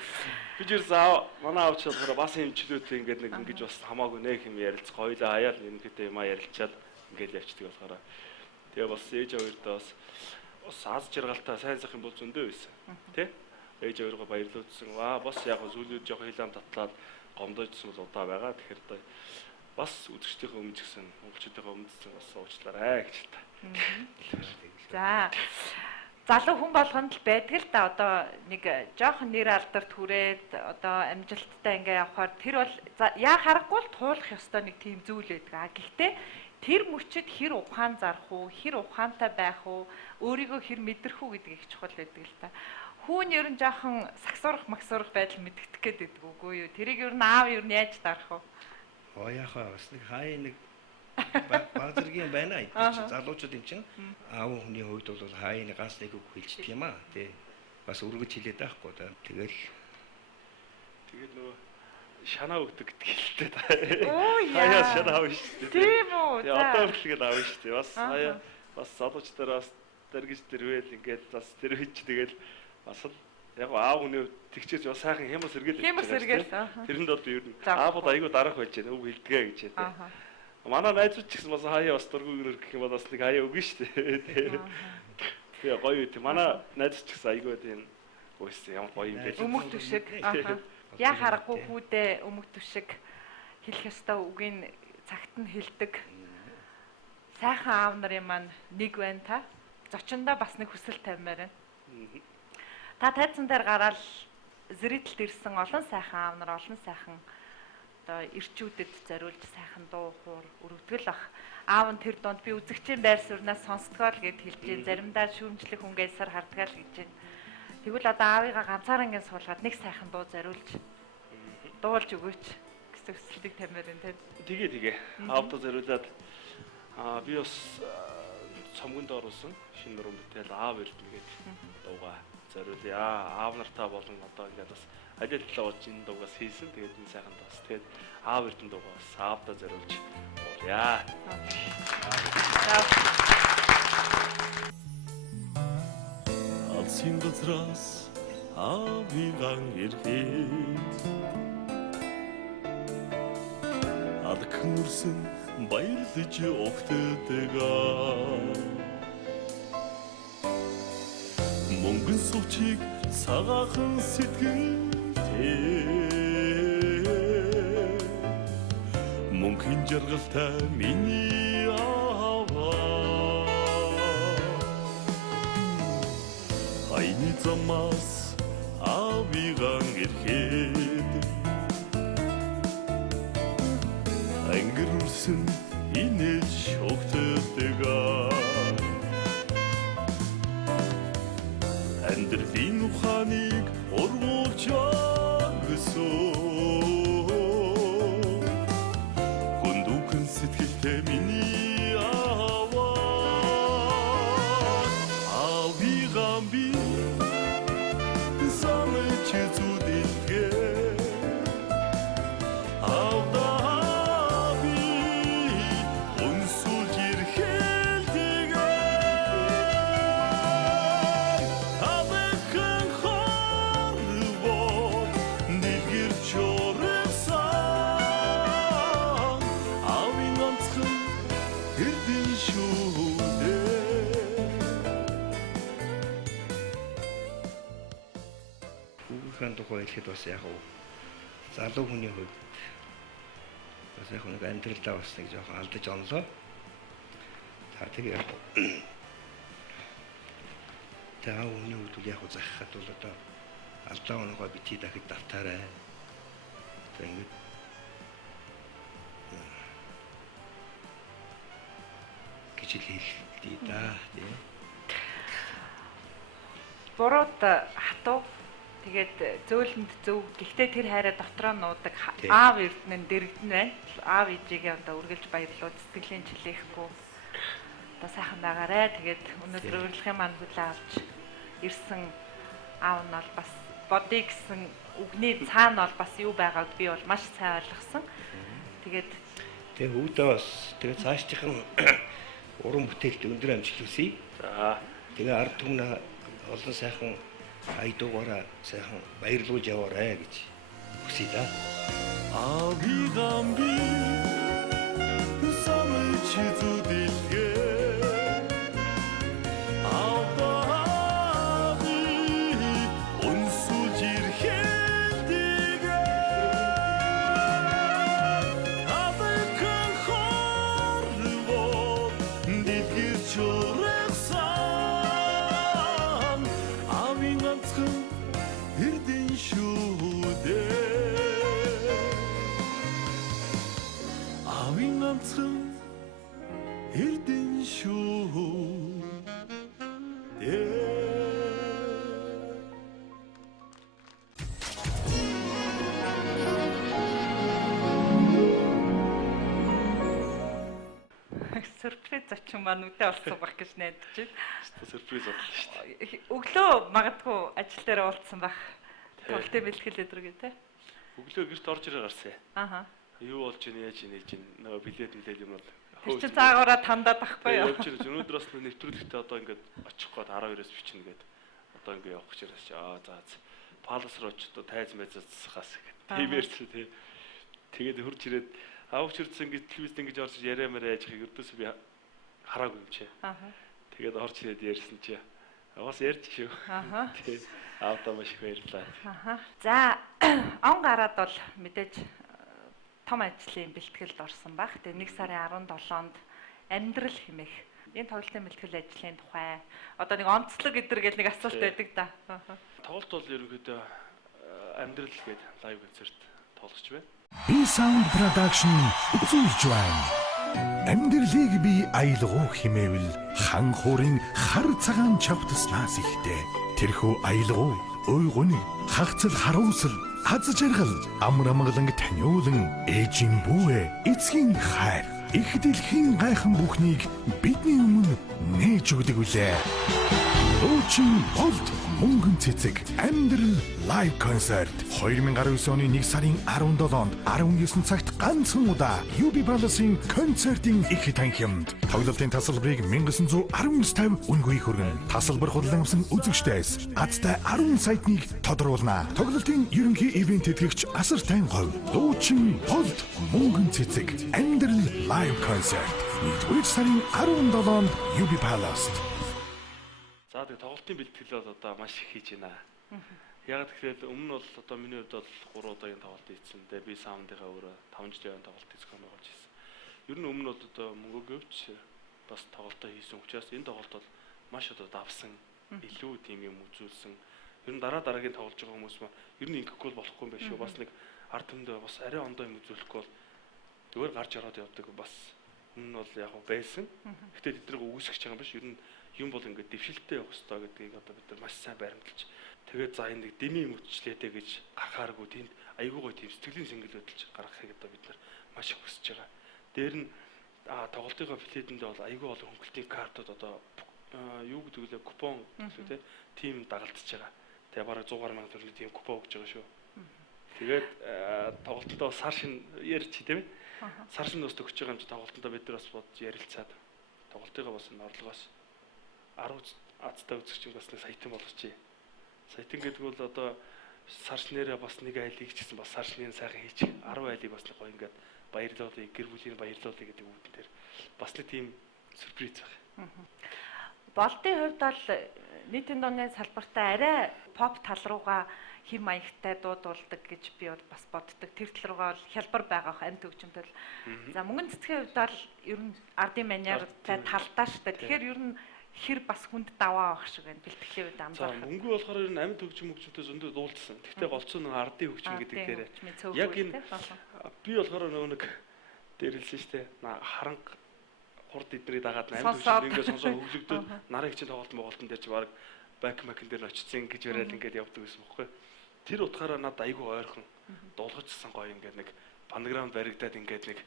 Би жирсаа манай аавч болохоор бас юм чөлөөтэй ингээд нэг ингэж бас хамаагүй нэг юм ярилцах хоёлаа хаяал ерөнхийдөө юм ярилцаад ингээд явчихдаг болохоор. Тэгээ бас ээж хоёртоо бас аз жаргалтай сайн сайхан бол зөндөө байсан. Тэ? Ээж хоёроо баярлуулсан. Бас яг зүйлүүд жоох хилам татлаад гомдоожсэн бол удаа байгаа. Тэгэхээр одоо бас үдгчдийнхээ өмнө гэсэн монголчуудынхаа өмнөсөн бас уучлаарай гэж та. За. Залуу хүн болгонд л байдаг л да одоо нэг жоохон нэр алдарт хүрээд одоо амжилттай ингээ явхаар тэр бол яа харахгүй л туулах ёстой нэг тийм зүйл байдаг. Гэхдээ тэр мөчөд хэр ухаан зарах уу, хэр ухаантай байх уу, өөрийгөө хэр мэдрэх үү гэдэг их чухал байдаг л та. Хүүн ер нь жоохон сагсуурах максуурах байдал мэддэх гээд байдаг үгүй юу? Тэрийг ер нь аав ер нь яаж дарах вэ? Яхаа бас нэг хай нэг баг зэргийн байна. Залуучууд юм чинь аав хүний хувьд бол хай нэг ганц нэг үг хэлчихдэг юм аа. Тэ. Бас өргөж хэлээд байхгүй да. Тэгэл нөгөө шанаа өгдөг гэдэгтэй та. Оо яа. Хаяа шанаа авна шүү дээ. Тийм үү. Тэгээ одоо хэлгээд авна шүү дээ. Бас хаяа бас залуучдаар бас дэргэж дэрвэл ингээд бас дэрвэж тэгэл бас л яг аав хүний тэгчээс бас сайхан хямс сэргээл. Хямс сэргээл. Тэрэнд бол ер нь аавууд аягүй дарах байж байна. Үг хэлдгээ гэж байна. Манай найзууд ч гэсэн бас хаяа бас дургүйгээр гэх юм бол бас нэг хаяа өгнө шүү дээ. Тэгээ гоё үү. Манай найзууд ч гэсэн аягүй тийм үгүй ямар гоё юм бэ. Өмг түшиг. Яа харахгүй хүүдээ өмг түшиг хэлэх ёстой үгийн цагт нь хэлдэг. Сайхан аав нарын маань нэг байна та. Зочиндоо бас нэг хүсэл тавьмаар байна. Та тайзан дээр гараад зэрэгдэлд ирсэн олон сайхан аав нар, олон сайхан одоо ирчүүдэд зориулж сайхан дуу хуур өргөдгөл ах. Аав нь тэр донд би үзэгчийн байр сууриас сонсдгоо л гэд хэлж дээ. Заримдаа шүүмжлэх хүнгээсээр хардгаал гэж байна. Тэгвэл одоо аавыгаа ганцаараа ингэ суулгаад нэг сайхан дуу зориулж дуулж өгөөч гэсэн хүсэлтийг тамир энэ тийм. Тэгээ. Аавдаа зориулаад би бас цомгонд оруулсан шинэ уран бүтээл аав эрдэнэ гэдэг дууга зориулъя. Аав нартай болон одоо ингээд бас аль талаа болж энэ дуугаас хийсэн. Тэгээд энэ сайхан даас. Тэгээд аав эрдэнэ дуугаас аавдаа зориулж уулъя. Алсын газраас авиган ирэхэд адхан үрсэн баярлаж өгтөдөгаа мөнгөн сувчиг цагаахан сэтгэлтэй мөнхийн жаргалтай миний аваа хайны замаас авиган ирэхэд ангирсан инээж шогтойгаа амьдралын ухааныг ургуулж өгсөн хүндүхэн сэтгэлтэй миний аваа би замч зүдэлгээ авдаби унсулж ирхэлдэгээ авэхэн хорвоо нэгэр чорсан авин онцхан эрдэн шүүдээ Хүүхэн тухай хэлэхэд бас яг залуу хүний хувьд бас яг нэг амьдралдаа бас нэг жоохон алдаж онлоо. За тэгээ тэгээ хүний хувьд яг захихад бол одоо алдаа оногоо бити дахид давтаарай. За ингэж гэж хэлээ да тийм. Бурууд хатуу тэгээд зөөлөнд зөв. Гэхдээ тэр хайраа дотроо нуудаг аав эрдэнэ дэрэгдэн байна. Аав ээжигээ одоо үргэлж баярлуу сэтгэлийн чилээхгүй. Одоо сайхан байгаарэ. Тэгээд өнөөдөр урилгын маань хүлээ авч ирсэн аав нь бол бас бодъё гэсэн үгний цаана бол бас юу байгааг би бол маш сайн ойлгосон. Тэгээд үүдээ бас тэгээд цаашдын уран бүтээлд өндөр амжилт хүсье. За тэгээ ард түмнээ олон сайхан айдуугаараа сайхан баярлуулж яваарай гэж хүсье да. авиган би замч зүдэлгээ авдаби унсулж ирхэлдэгээ авэхэн хорвоо нэгэр чорсан авин онцхан эрдэн шүүдээ авин онцхан эрдэн шүүдээ сюрприз очин маань үдэ олсон байх гэж найдаж байна. сюрприз бодлоо шүү дээ. Өглөө магадгүй ажил дээр уулзсан байх. Тоглолтын бэлтгэл өдрөг те. Өглөө гэрт орж ирээ гарсан. Ааха. Юу болж ийн яаж ийн нөгөө билет юм бол Тэр чинь цаагаараа тандаад байхгүй юу? явж ирж өнөөдөр бас нэвтрүүлэгтээ одоо ингээд очих гээд 12-оос бичнэ гээд одоо ингээд явах гэж ирсэн чи за палас руу ч одоо тайз мэзэцхаас тиймэрч тий. Тэгээд хурж ирээд авч ирсэн ингээд телевизэд ингэж орж яриа мэрэ яжхийг өрдөөс би хараагүй юм чи. Ааха. Тэгээд орж ирээд ярьсан чи бас ярьж шүү. Ааха. Тий. Аавдаа маш их баярлалаа. Ааха. За он гараад бол мэдээж том ажлын бэлтгэлд орсон баг. Тэгээ 1 сарын 17-нд амьдрал хэмээх энэ тоглолтын бэлтгэл ажлын тухай одоо нэг онцлог гэдэр гэл нэг асуулт байдаг да. Тоглолт бол ерөнхийдөө амьдрал гээд лайв концерт тоглож байна. B-Sound Production үзүүлж байна. Амьдралыг би аялгуу хэмээвэл хан хуурын хар цагаан чавтаснаас ихтэй. Тэрхүү аялгуу, уйгуны, хагцал харуусал, аз жаргал, амар амгаланг таниулан, ээжийн бүүэ, эцгийн хайр, их дэлхийн гайхан бүхнийг бидний өмнө нээж өгдөг үлээ. Дуучин болд мөнгөн цэцэг амьдрал лайв концерт 2019 оны 1 сарын 17-нд 19 цагт ганцхан удаа UB Palace-ийн концертын их танхимд тоглолтын тасалбарыг 1919.50 үнгүй хөргөн тасалбар худлан авсан үзэгчдээс азтай 10 сайтныг тодруулна. Тоглолтын ерөнхий ивент тэтгэгч Асар Тайн говь дуучин болд мөнгөн цэцэг амьдрал лайв концерт 1 сарын 17-нд UB Palace. За тэгээ тоглолтын бэлтгэл бол одоо маш их хийж байна. Яг тэгэхээр өмнө нь бол одоо миний хувьд бол 3 удаагийн тоглолт хийсэн. Тэгээ би саундынхаа өөрөө 5 жилийн тоглолт хийсэн байгаа болж ирсэн. Ер нь өмнө нь бол одоо мөнгөгөвч бас тоглолтоо хийсэн учраас энэ тоглолт бол маш одоо давсан, илүү тийм юм үзүүлсэн. Ер нь дараагийн тоглож байгаа хүмүүс маа ер нь ингэхгүй болохгүй юм байна шүү. Бас нэг ард түмдээ бас арай ондоо юм үзүүлэхгүй бол зүгээр гарч ороод явдаг бас өмнө нь бол яг байсан. Гэхдээ тэднийг үгүйсгэж байгаа юм биш. Ер нь юм бол ингээд дэвшилттэй явах хэрэгтэй гэдгийг одоо бид нар маш сайн баримталж. Тэгээд за энэ нэг дэмий мөчлөөдэй гэж гарахааргүй тэнд айгүй гой тийм сэтгэлийн сэнгэл хөдөлж гаргахыг одоо бид нар маш их хүсэж байгаа. Дээр нь тоглолтынхаа филедэндээ бол айгүй олон хөнгөлтийн картууд одоо юу гэдэг вэ купон гэдэг тийм тим дагалдчихж байгаа. Тэгээ бараг 100 гаруй төгрөгийн тийм купон өгч байгаа шүү. Тэгээд тоглолтондоо сар шин ярьч тийм ээ. Сар шин өст өгч байгаа юм чи тоглолтондоо бид нар бас бодож ярилцаад тоглолтынхаа бас энэ орлогоос 10 азтай үзэгч бас нэг саятан болгочих. Саятан гэдэг бол одоо саршнэрээ бас нэг айлыг ч гэсэн бас саршныг сайхан хийчих 10 айлыг бас нэг гоё ингээд баярлуулъя гэр бүлийн баярлуулъя гэдэг үүдэн дээр бас нэг тийм сюрприз баг. Болтын хувьд бол нийтийн дууны салбартаа арай pop тал руугаа хэм маягтай дуудулдаг гэж би бас боддог. Тэр тал руугаа бол хялбар байгаа амт хөгжимтэй. За мөнгөн цэцгийн хувьд бол ер нь ардын маньяртай талдаа штэ. Тэгэхээр ер нь хэр бас хүнд даваа авах шиг байна. Бэлтгэлийн үед анзаарах. Мөнгө болохоор ер нь амьд хөгжим хөгжимтэй зөндөө дуулдсан. Гэхдээ голцоо нэг ардын хөгжим гэдэг дээр яг энэ би болохоор нөгөө нэг дээрэлсэн штэ. Харанг хурд эдний дагаад амьд хөгжим ингээд сонсоо хөглөгдөд нарыг чинь тоглолтын дээр чи баг бак макин дээр очицсан гэж яриад ингээд явдаг гэсэн бохоггүй. Тэр утгаараа надад айгүй ойрхон дуулгачсан гоё ингээд нэг панограм баригдаад ингээд нэг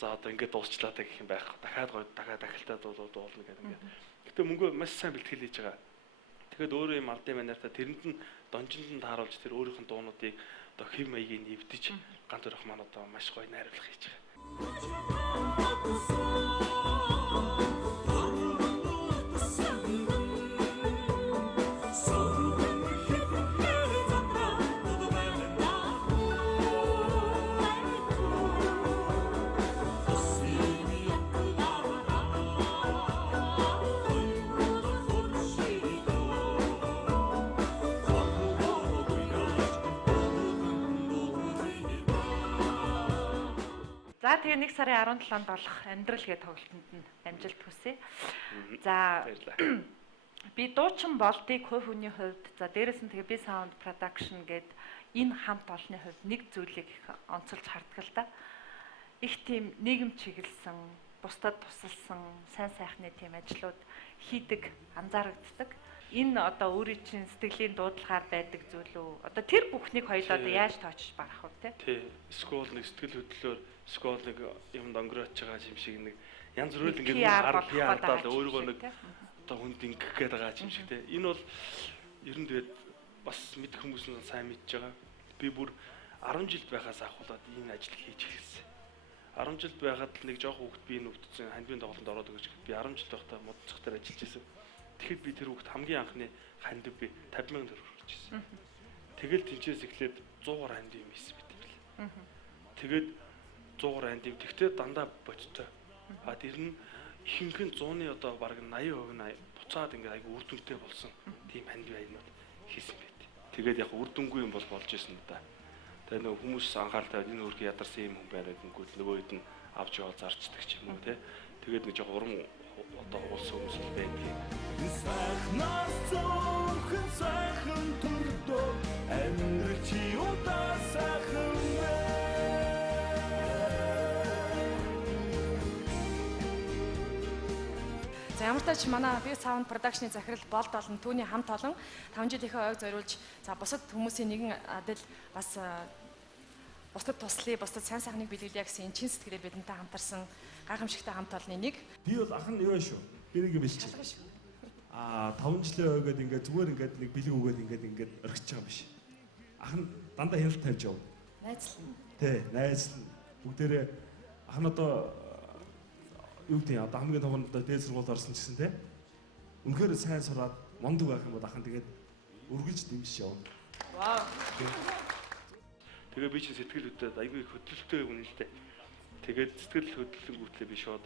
за одоо ингээд дуусчлаа гэх юм байх. Дахиад гоё дахиалтаа дуулна гэдэг ингээд. Гэтэ мөнгөө маш сайн бэлтгэл хийж байгаа. Тэгэхэд өөрөө юм алдын манайртаа тэрэнд нь донжинд нь тааруулж тэр өөрийнх нь дуунуудыг одоо хэв маягийг нэвдэж ганц өрөх маань одоо маш гоё найруулга хийж байгаа. За тэгээ 1 сарын 17-нд болох амьдрал гэдэг тоглолтод нь амжилт хүсье. За би дуучин болдыг хувь хүний хувьд за дээрэс нь тэгээ би саунд production гээд энэ хамт олонны хувьд нэг зүйлийг их онцолж харддаг л да. Их тийм нийгэм чиглэсэн, бусдад тусалсан, сайн сайхны тийм ажлууд хийдэг, анзаарэгддэг. Энэ одоо өөрийн чинь сэтгэлийн дуудлагаар байдаг зүйл үү? Одоо тэр бүхнийг хоёул одоо яаж тоочж барах вэ те? Тий. Скол нэг сэтгэл хөдлөлөөр скол нэг юмд онгороож байгаа юм шиг нэг янз бүрэл ингээд хардаад өөрийгөө нэг одоо хүнд ингэх гээд байгаа юм шиг те. Энэ бол ер нь тэгээд бас мэдэх хүмүүс нь сайн мэдж байгаа. Би бүр 10 жил байхаас ахуулаад энэ ажил хийж эхэлсэн. 10 жил байхад нэг жоох хүүхэд би нүвдсэн хандбийн тоглолтод ороод өгч би 10 жил байхдаа модцох дээр ажиллаж байсан. Тэгэхэд би тэр хүүхэд хамгийн анхны хандив би 50,000 төгрөг өгч ирсэн. Тэгэл тэнцээс эхлээд 100 гаруй хандив юм ийсэн бид тэр. Тэгээд 100 гаруй хандив тэгтээ дандаа бодтой. Тэр нь ихэнх нь 100-ны одоо бараг 80% нь буцаад ингээ айгу үр дүнтэй болсон тийм хандив аянууд хийсэн байт. Тэгээд яг үр дүнгүй юм бол болж исэн да. Тэгээд нөгөө хүмүүс анхаарал тавиад энэ үрг ядарсан юм хүн байгаад ингүүт нөгөө хэд нь авч яваад зарчдаг ч юм уу те. Тэгээд нэг жоо урам одоо улс хүмүүс л байдаг. Сайхнаас зөвхөн сайхан төрдөө амьдрал чи удаа сайхан бэ. За ямар ч тач манай би саунд продакшны захирал болд олон түүний хамт олон 5 жилийнхээ ойг зориулж за бусад хүмүүсийн нэгэн адил бас бусдад туслая, бусдад сайн сайхныг биелүүлье гэсэн энэ чин сэтгэлээр бидэнтэй хамтарсан гайхамшигтай хамт олонны нэг. Би бол ах нь юу шүү. Би нэг юм хэлчих. 5 жилийн ойгод ингээд зүгээр ингээд нэг бэлэг өгөөд ингээд орхиж байгаа юм биш. Ах нь дандаа хяналт тавьж яв. Найзлна. Тий, найзлна. Бүгдээрээ ах нь одоо юу гэдэг нь одоо хамгийн том нь одоо дээд сургууль орсон гэсэн тий. Үнэхээр сайн сураад мондөг байх юм бол ах нь тэгээд өргөж дэмжиж явна. Вау. Тэгээ би чинь сэтгэл хөдлөлт айгүй их хөдөлгөөнтэй хүн л дээ. Тэгээд сэтгэл хөдлөлгүүтлээ би шууд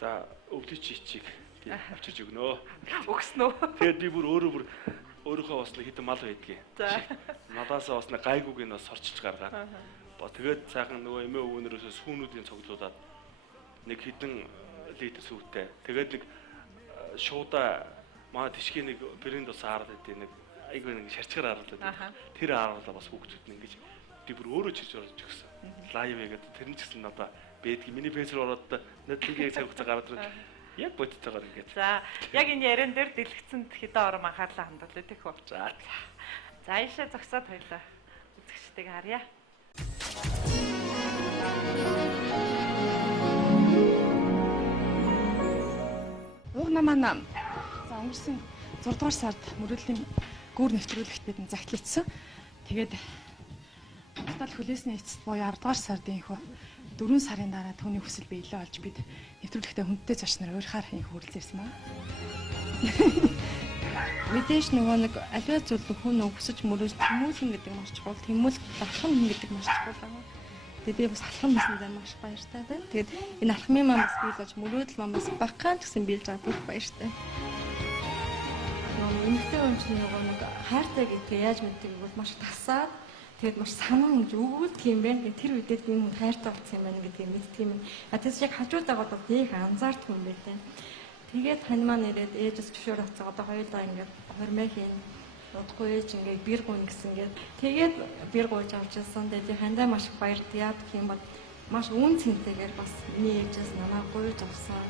за өвлөж чичиг авчиж өгнөө. Өгснөө. Тэгээд би бүр өөрөө бүр өөрийнхөө бас нэг хитэн мал байдгийг. За. Малаасаа бас нэг гайгууг нь бас сорчиж гаргаад. Тэгээд цаахан нөгөө эмээ өвгөнөрөөсөө сүүнүүдийн цоглуулад нэг хитэн литр сүүтэй. Тэгээд нэг шуудаа маа тишгийн нэг брэнд бас аарал гэдэг нэг айгүй нэг шарчгаар аарал гэдэг. Тэр ааруулаа бас хүүхдүүд нь ингэж би бүр өөрөө чирж орж өгсөн. Лайв ягаад тэр нь ч гэсэн одоо бэдг миний фэйс рүү ороод нэтлэгийг цаг хугацаа гараад ирээд яг бодтойгоор ингэж. За яг энэ ярен дээр дэлгэцэнд хэдэн ором анхаарлаа хандуулъя тийх үү. За. За ийшээ зогсоод хоёлаа үзэгчтэйг харъя. Уг намаа за өнгөрсөн 6 дугаар сард мөрөдлийн гүүр нэвтрүүлэгт бид загтлагдсан. Тэгээд Батал хүлээсний эцэст буюу 10 дугаар сарын хөө 4 сарын дараа түүний хүсэл биелээ олж бид нэвтрүүлэгтээ хүндтэй зочноор уурхаар хийх хүрэлцээрсэн байна. Мэдээж нөгөө нэг аливаа зүйл хүн өсөж мөрөж тэмүүлэн гэдэг маш чухал. Тэмүүлэх алхам гэдэг маш чухал байна. Тэгээд би бас алхам хийсэндээ маш баяртай байна. Тэгээд энэ алхмын маань бас биелж мөрөөдөл маань бас багахан ч гэсэн биелж байгаа бүх баяртай. Нөгөө эмэгтэй хүн чинь нөгөө нэг хайртай гэдгээ яаж мэддэг бол маш тасаад тэгээд маш санаа ингэж өгүүлдэг юм байна. Тэр үедээ би энэ хайртай болсон юм байна гэдгийг мэддэг юм. Тэгээс яг хажуудаа бол их анзаардаг юм байна. Тэгээд тань маань ирээд ээжээс зөвшөөр авцгаа одоо хоёулаа ингээд хормой хийн удахгүй ээж ингээд бэр гуйна гэсэн ингээд тэгээд бэр гуйж авч ирсэн. Тэгээд хандаа маш их баяртай яадаг юм бол маш үн цэнтэйгээр бас миний ээжээс намайг гуйж авсан.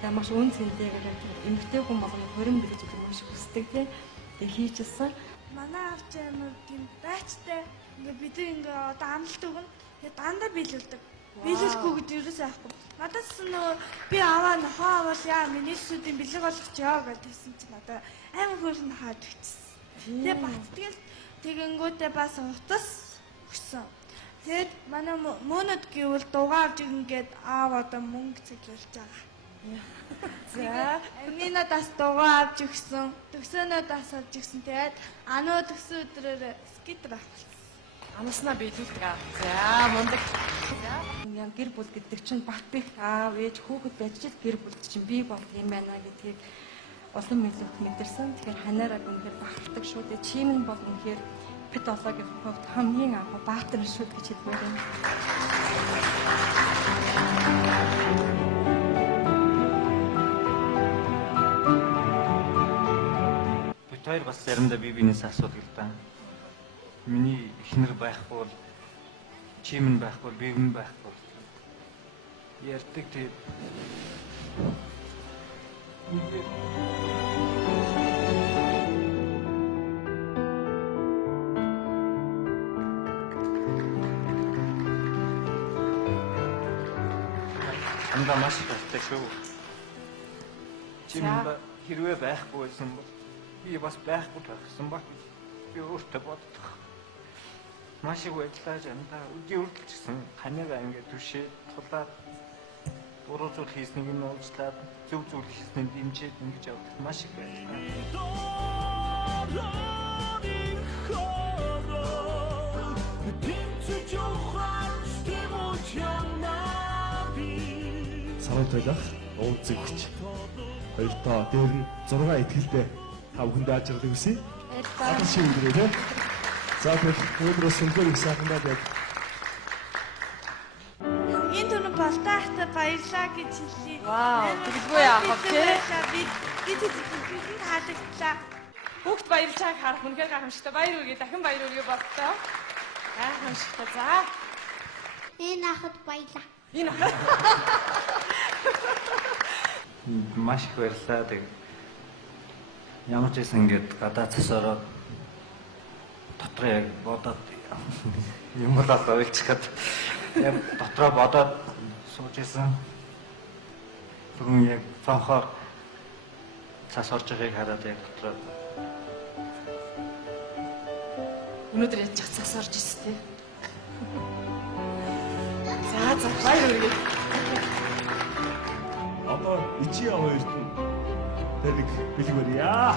Тэгээд маш үн цэнтэйгээр эмэгтэй хүн болгоны хорин бэлж өгөх маш хүсдэг тийм. Тэгээд хийчихсэн. Манай авч амар тийм байцтай ингээд бид ингээ одоо амлалт өгнө. Тэгээд дандаа биелүүлдэг. Биелүүлэхгүй гэдэг юу яахгүй. Надаас нөгөө би аваа нохоо авал яа миний сүдийн бэлэг болгоч яа гэдгийгсэн чинь одоо амар хөрн хаад өгчсэн. Тэгээд баттгал тэгэнгүүтээ бас утас өгсөн. Тэгэд манай мөнөд гэвэл дугаа авч ингээд аав одоо мөнгө цэглүүлж байгаа. За минадаас дугаа авч өгсөн. Төгсөнөөдөөс авч өгсөн. Тэгээд ануу төгсөн өдрөөр скитер авчихсан. Амснаа биелүүлдэг аа. За мундаг. Яг гэр бүл гэдэг чинь бат бих аав ээж хүүхэд байж л гэр бүл чинь бий болт юм байна гэдгийг олон мэдлэг мэдэрсэн. Тэгэхээр ханаараа үнэхээр бахархдаг шүү дээ. Чим нь бол үнэхээр педагогийн хувьд хамгийн анх баатар шүү гэж хэлмээр байна. Бид хоёр бас заримдаа бие биенээс асуудаг л да. Миний эхнэр байхгүй бол чим нь байхгүй, бив нь байхгүй. Ярддаг тийм. Андаа маш баяртай шүү. Чим хэрвээ байхгүй байсан бол би бас байхгүй байсан баг. Би өөртөө боддог. Маш их баярлалаа жандаа. Үгүй үргэлжсэн. Ханайгаа ингээд түшээ тулаад буруу зүйл хийснийг нь уучлаад зөв зүйл хийснийг дэмжиж ингэж явдаг. Маш их баярлалаа. Саран тойлох уулзагч хоёртоо дээр нь 6 ихтгэлтэй та бүхэнд ажиглах үсэ. Одоо чи үгрээ. За өнөөдрөөс өндөр их сайхандаа байг. Хамгийн түрүү болтаахтай баярлаа гэж хэлье. Вау, тэггүй яах вэ? бид хаалагдлаа. Бүгд баярлж байгааг харах үнэхээр гайхамшигтай. Баяр үргээ дахин баяр үргээ болтоо. Гайхамшигтай. За. Энэ ахад баялаа. Энэ маш их баярлалаа. Тэг. Ямар ч гэсэн ингэж гадаа цасараад дотроо яг бодоод юм болоод ойлцоход яг дотроо бодоод сууж исэн. Түрүүн яг фанхаар цас орж байгааг хараад яг дотроо өнөөдөр яаж цас орж ирсэн тий. За баяр үргээ. Одоо ичи хоёрт нь нэг бэлэг барья.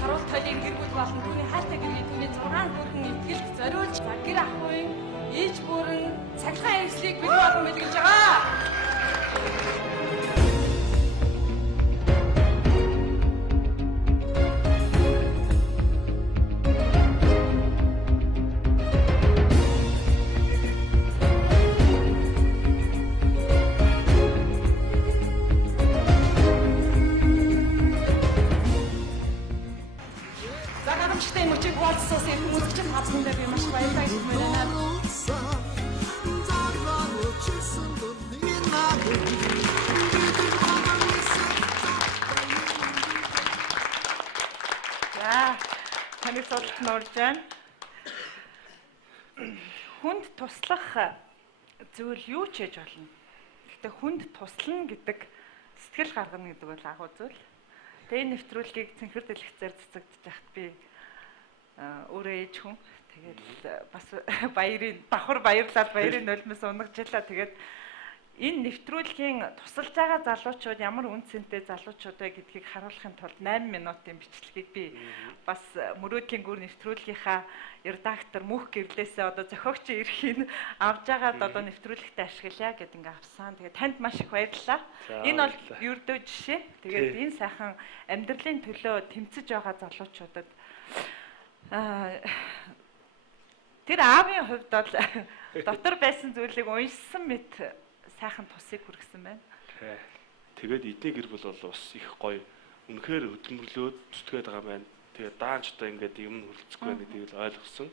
Саруулт хоёрын гэр бүл болон түүний хайртай гэрээ түүний 6 хүүхэн итгэлд зориулж гэр ахуйн ээж бүрэн цахилгаан хэрэгслийг бэлэг болгон бэлгэлж байгаа. асуулт нь урж байна. Хүнд туслах зүйл юу ч хийж болно. Гэхдээ хүнд туслана гэдэг сэтгэл гаргана гэдэг бол агуу зүйл. Тэгээ нэвтрүүлгийг цэнхэр дэлгэцээр цэцэгдэж байхад би өөрөө ээж хүн. Тэгээд бас давхар баярлал баярын нулимс унгажлаа. Тэгээд энэ нэвтрүүлгийн тусалж байгаа залуучууд ямар үн цэнтэй залуучууд вэ гэдгийг харуулахын тулд 8 минутын бичлэгийг би бас мөрөөдлийн гүр нэвтрүүлгийнхаа редактор Мөх гэрлээсээ одоо зохиогчийн эрхийг авж байгаад одоо нэвтрүүлэгтээ ашиглая гэдэг ингээ авсан. Тэгээд танд маш их баярлалаа. Энэ бол ердөө жишээ. Тэгээд энэ сайхан амьдралын төлөө тэмцэж байгаа залуучуудад тэр аавын хувьд бол дотор байсан зүйлийг уншсан мэт сайхан тусыг хүргэсэн байна. Тэгээд эдний гэр бүл бол бас их гоё. Үнэхээр хөдөлмөрлөөд зүтгээд байгаа юм байна. Тэгээд даанч одоо ингээд юм хөрөлцөхгүй байна гэдгийг л ойлгосон.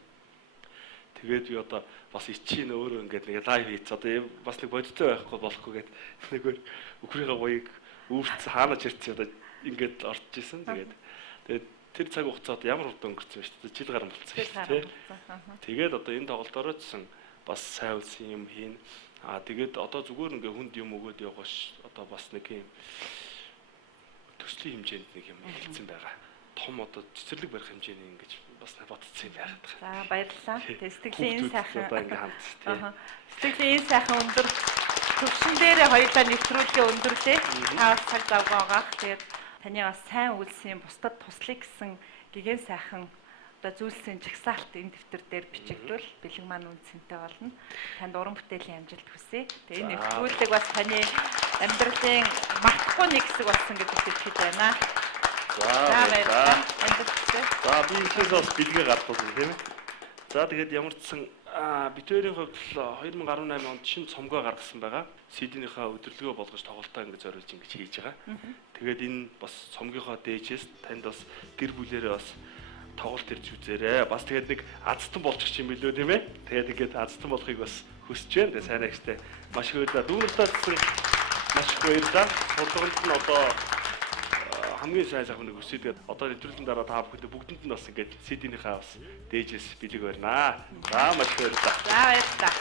Тэгээд би одоо бас ичийн өөрөө ингээд нэг лайв хийц одоо бас нэг бодиттой байхгүй болохгүй гэд нэгээр өхрийнхээ гоёг өвөрцөн хаанаач ирсэн одоо ингээд орж исэн. Тэгээд тэр цаг хугацаанд ямар урд өнгөрсөн бэ шүү дээ. Жил гарсан болсон шүү дээ. Тэгээд одоо энэ тоглолтоор ч бас сайн үлсэн юм хийн. Тэгээд одоо зүгээр ингээ хүнд юм өгөөд явгаш одоо бас нэг юм төслийн хэмжээнд нэг юм хэлсэн байгаа. Том одоо цэцэрлэг барих хэмжээний ингэж бас бодсон юм байна. За баярлалаа. Сэтгэлийн энэ сайхан одоо ингээ хамт. Сэтгэлийн энэ сайхан өндөр төвшин дээр хоёулаа нэвтрүүлгээ өндөрлөө. Та бас цаг зав байгаа. Тэгээд таны бас сайн үлсэн бусдад туслах гэсэн гигэн сайхан одоо зүйлсийн жагсаалт энэ дэвтэр дээр бичигдвэл бэлэг маань үнцэнтэй болно. Танд уран бүтээлийн амжилт хүсье. Тэгээ энэ нэвтрүүлэг бас таны амьдралын мартахгүй нэг хэсэг болсон гэдэгт итгэж байна. За баярлалаа. За би ихээс бас бэлгээ гадуулсан тийм ээ. За тэгээд ямар ч сан битүүрийн хувьд 2018 онд шинэ цомгоо гаргасан байгаа. CD-ийнхаа өдөрлөгөө болгож тоглолтоо ингэж зориулж ингэж хийж байгаа. Тэгээд энэ бас цомгийнхоо дээжээс танд бас гэр бүлээрээ бас тоглолт ирж үзээрэй. Бас тэгээд нэг азтан болчих юм билүү тийм ээ. Тэгээд ингээд азтан болохыг бас хүсэж байна. Тэгээд сайн агштай маш их баярлалаа. Дүүнэртээ маш их баярлалаа. Бодлогонд нь одоо хамгийн сайн сайхныг хүсье. Тэгээд одоо нэвтрүүлгийн дараа та бүхэнд бүгдэнд нь бас ингээд CD-ийнхаа бас дээжээс бэлэг барина. За маш их баярлалаа. За баярлалаа.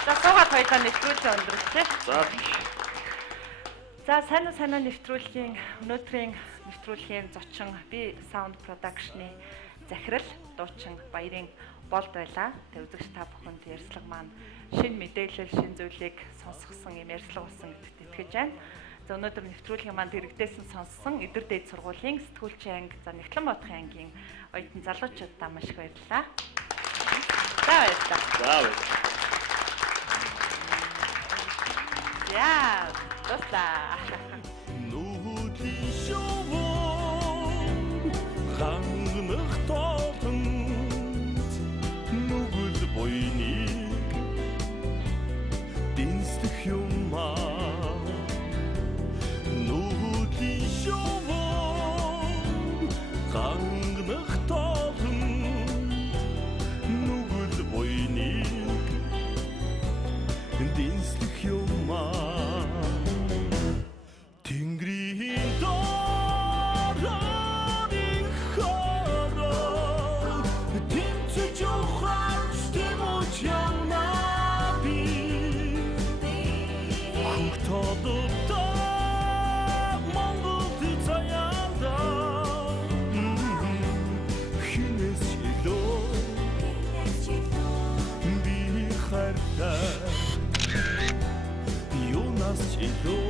За суугаад хоёулаа нэвтрүүлгээ өндөрлөө. За сайн нэвтрүүлгийн өнөөдрийн нэвтрүүлгийн зочин би Sound Production-ы захирал дуучин Баярын болд байлаа. Тэг үзэгч та бүхэнд ярьцлага маань шинэ мэдээлэл, шинэ зүйлийг сонсгосон юм ярьцлага болсон гэдэгт итгэж байна. За өнөөдөр нэвтрүүлгийн маань дэрэгдээсэн сонссон Идэр дээд сургуулийн сэтгүүлчийн анги, за Нэгтлэн бодохын ангийн оюутан залуучуудаа маш их баярлалаа. За баярлалаа. За баярлалаа. Я, туслаа. Хангах тоолонд нүгэл буйныг дэнслэх юмаа нүглийн шовоо хангах тоолонд нүгэл буйныг дэнслэх юмаа Тэнгэрийн Юунаас ч илүү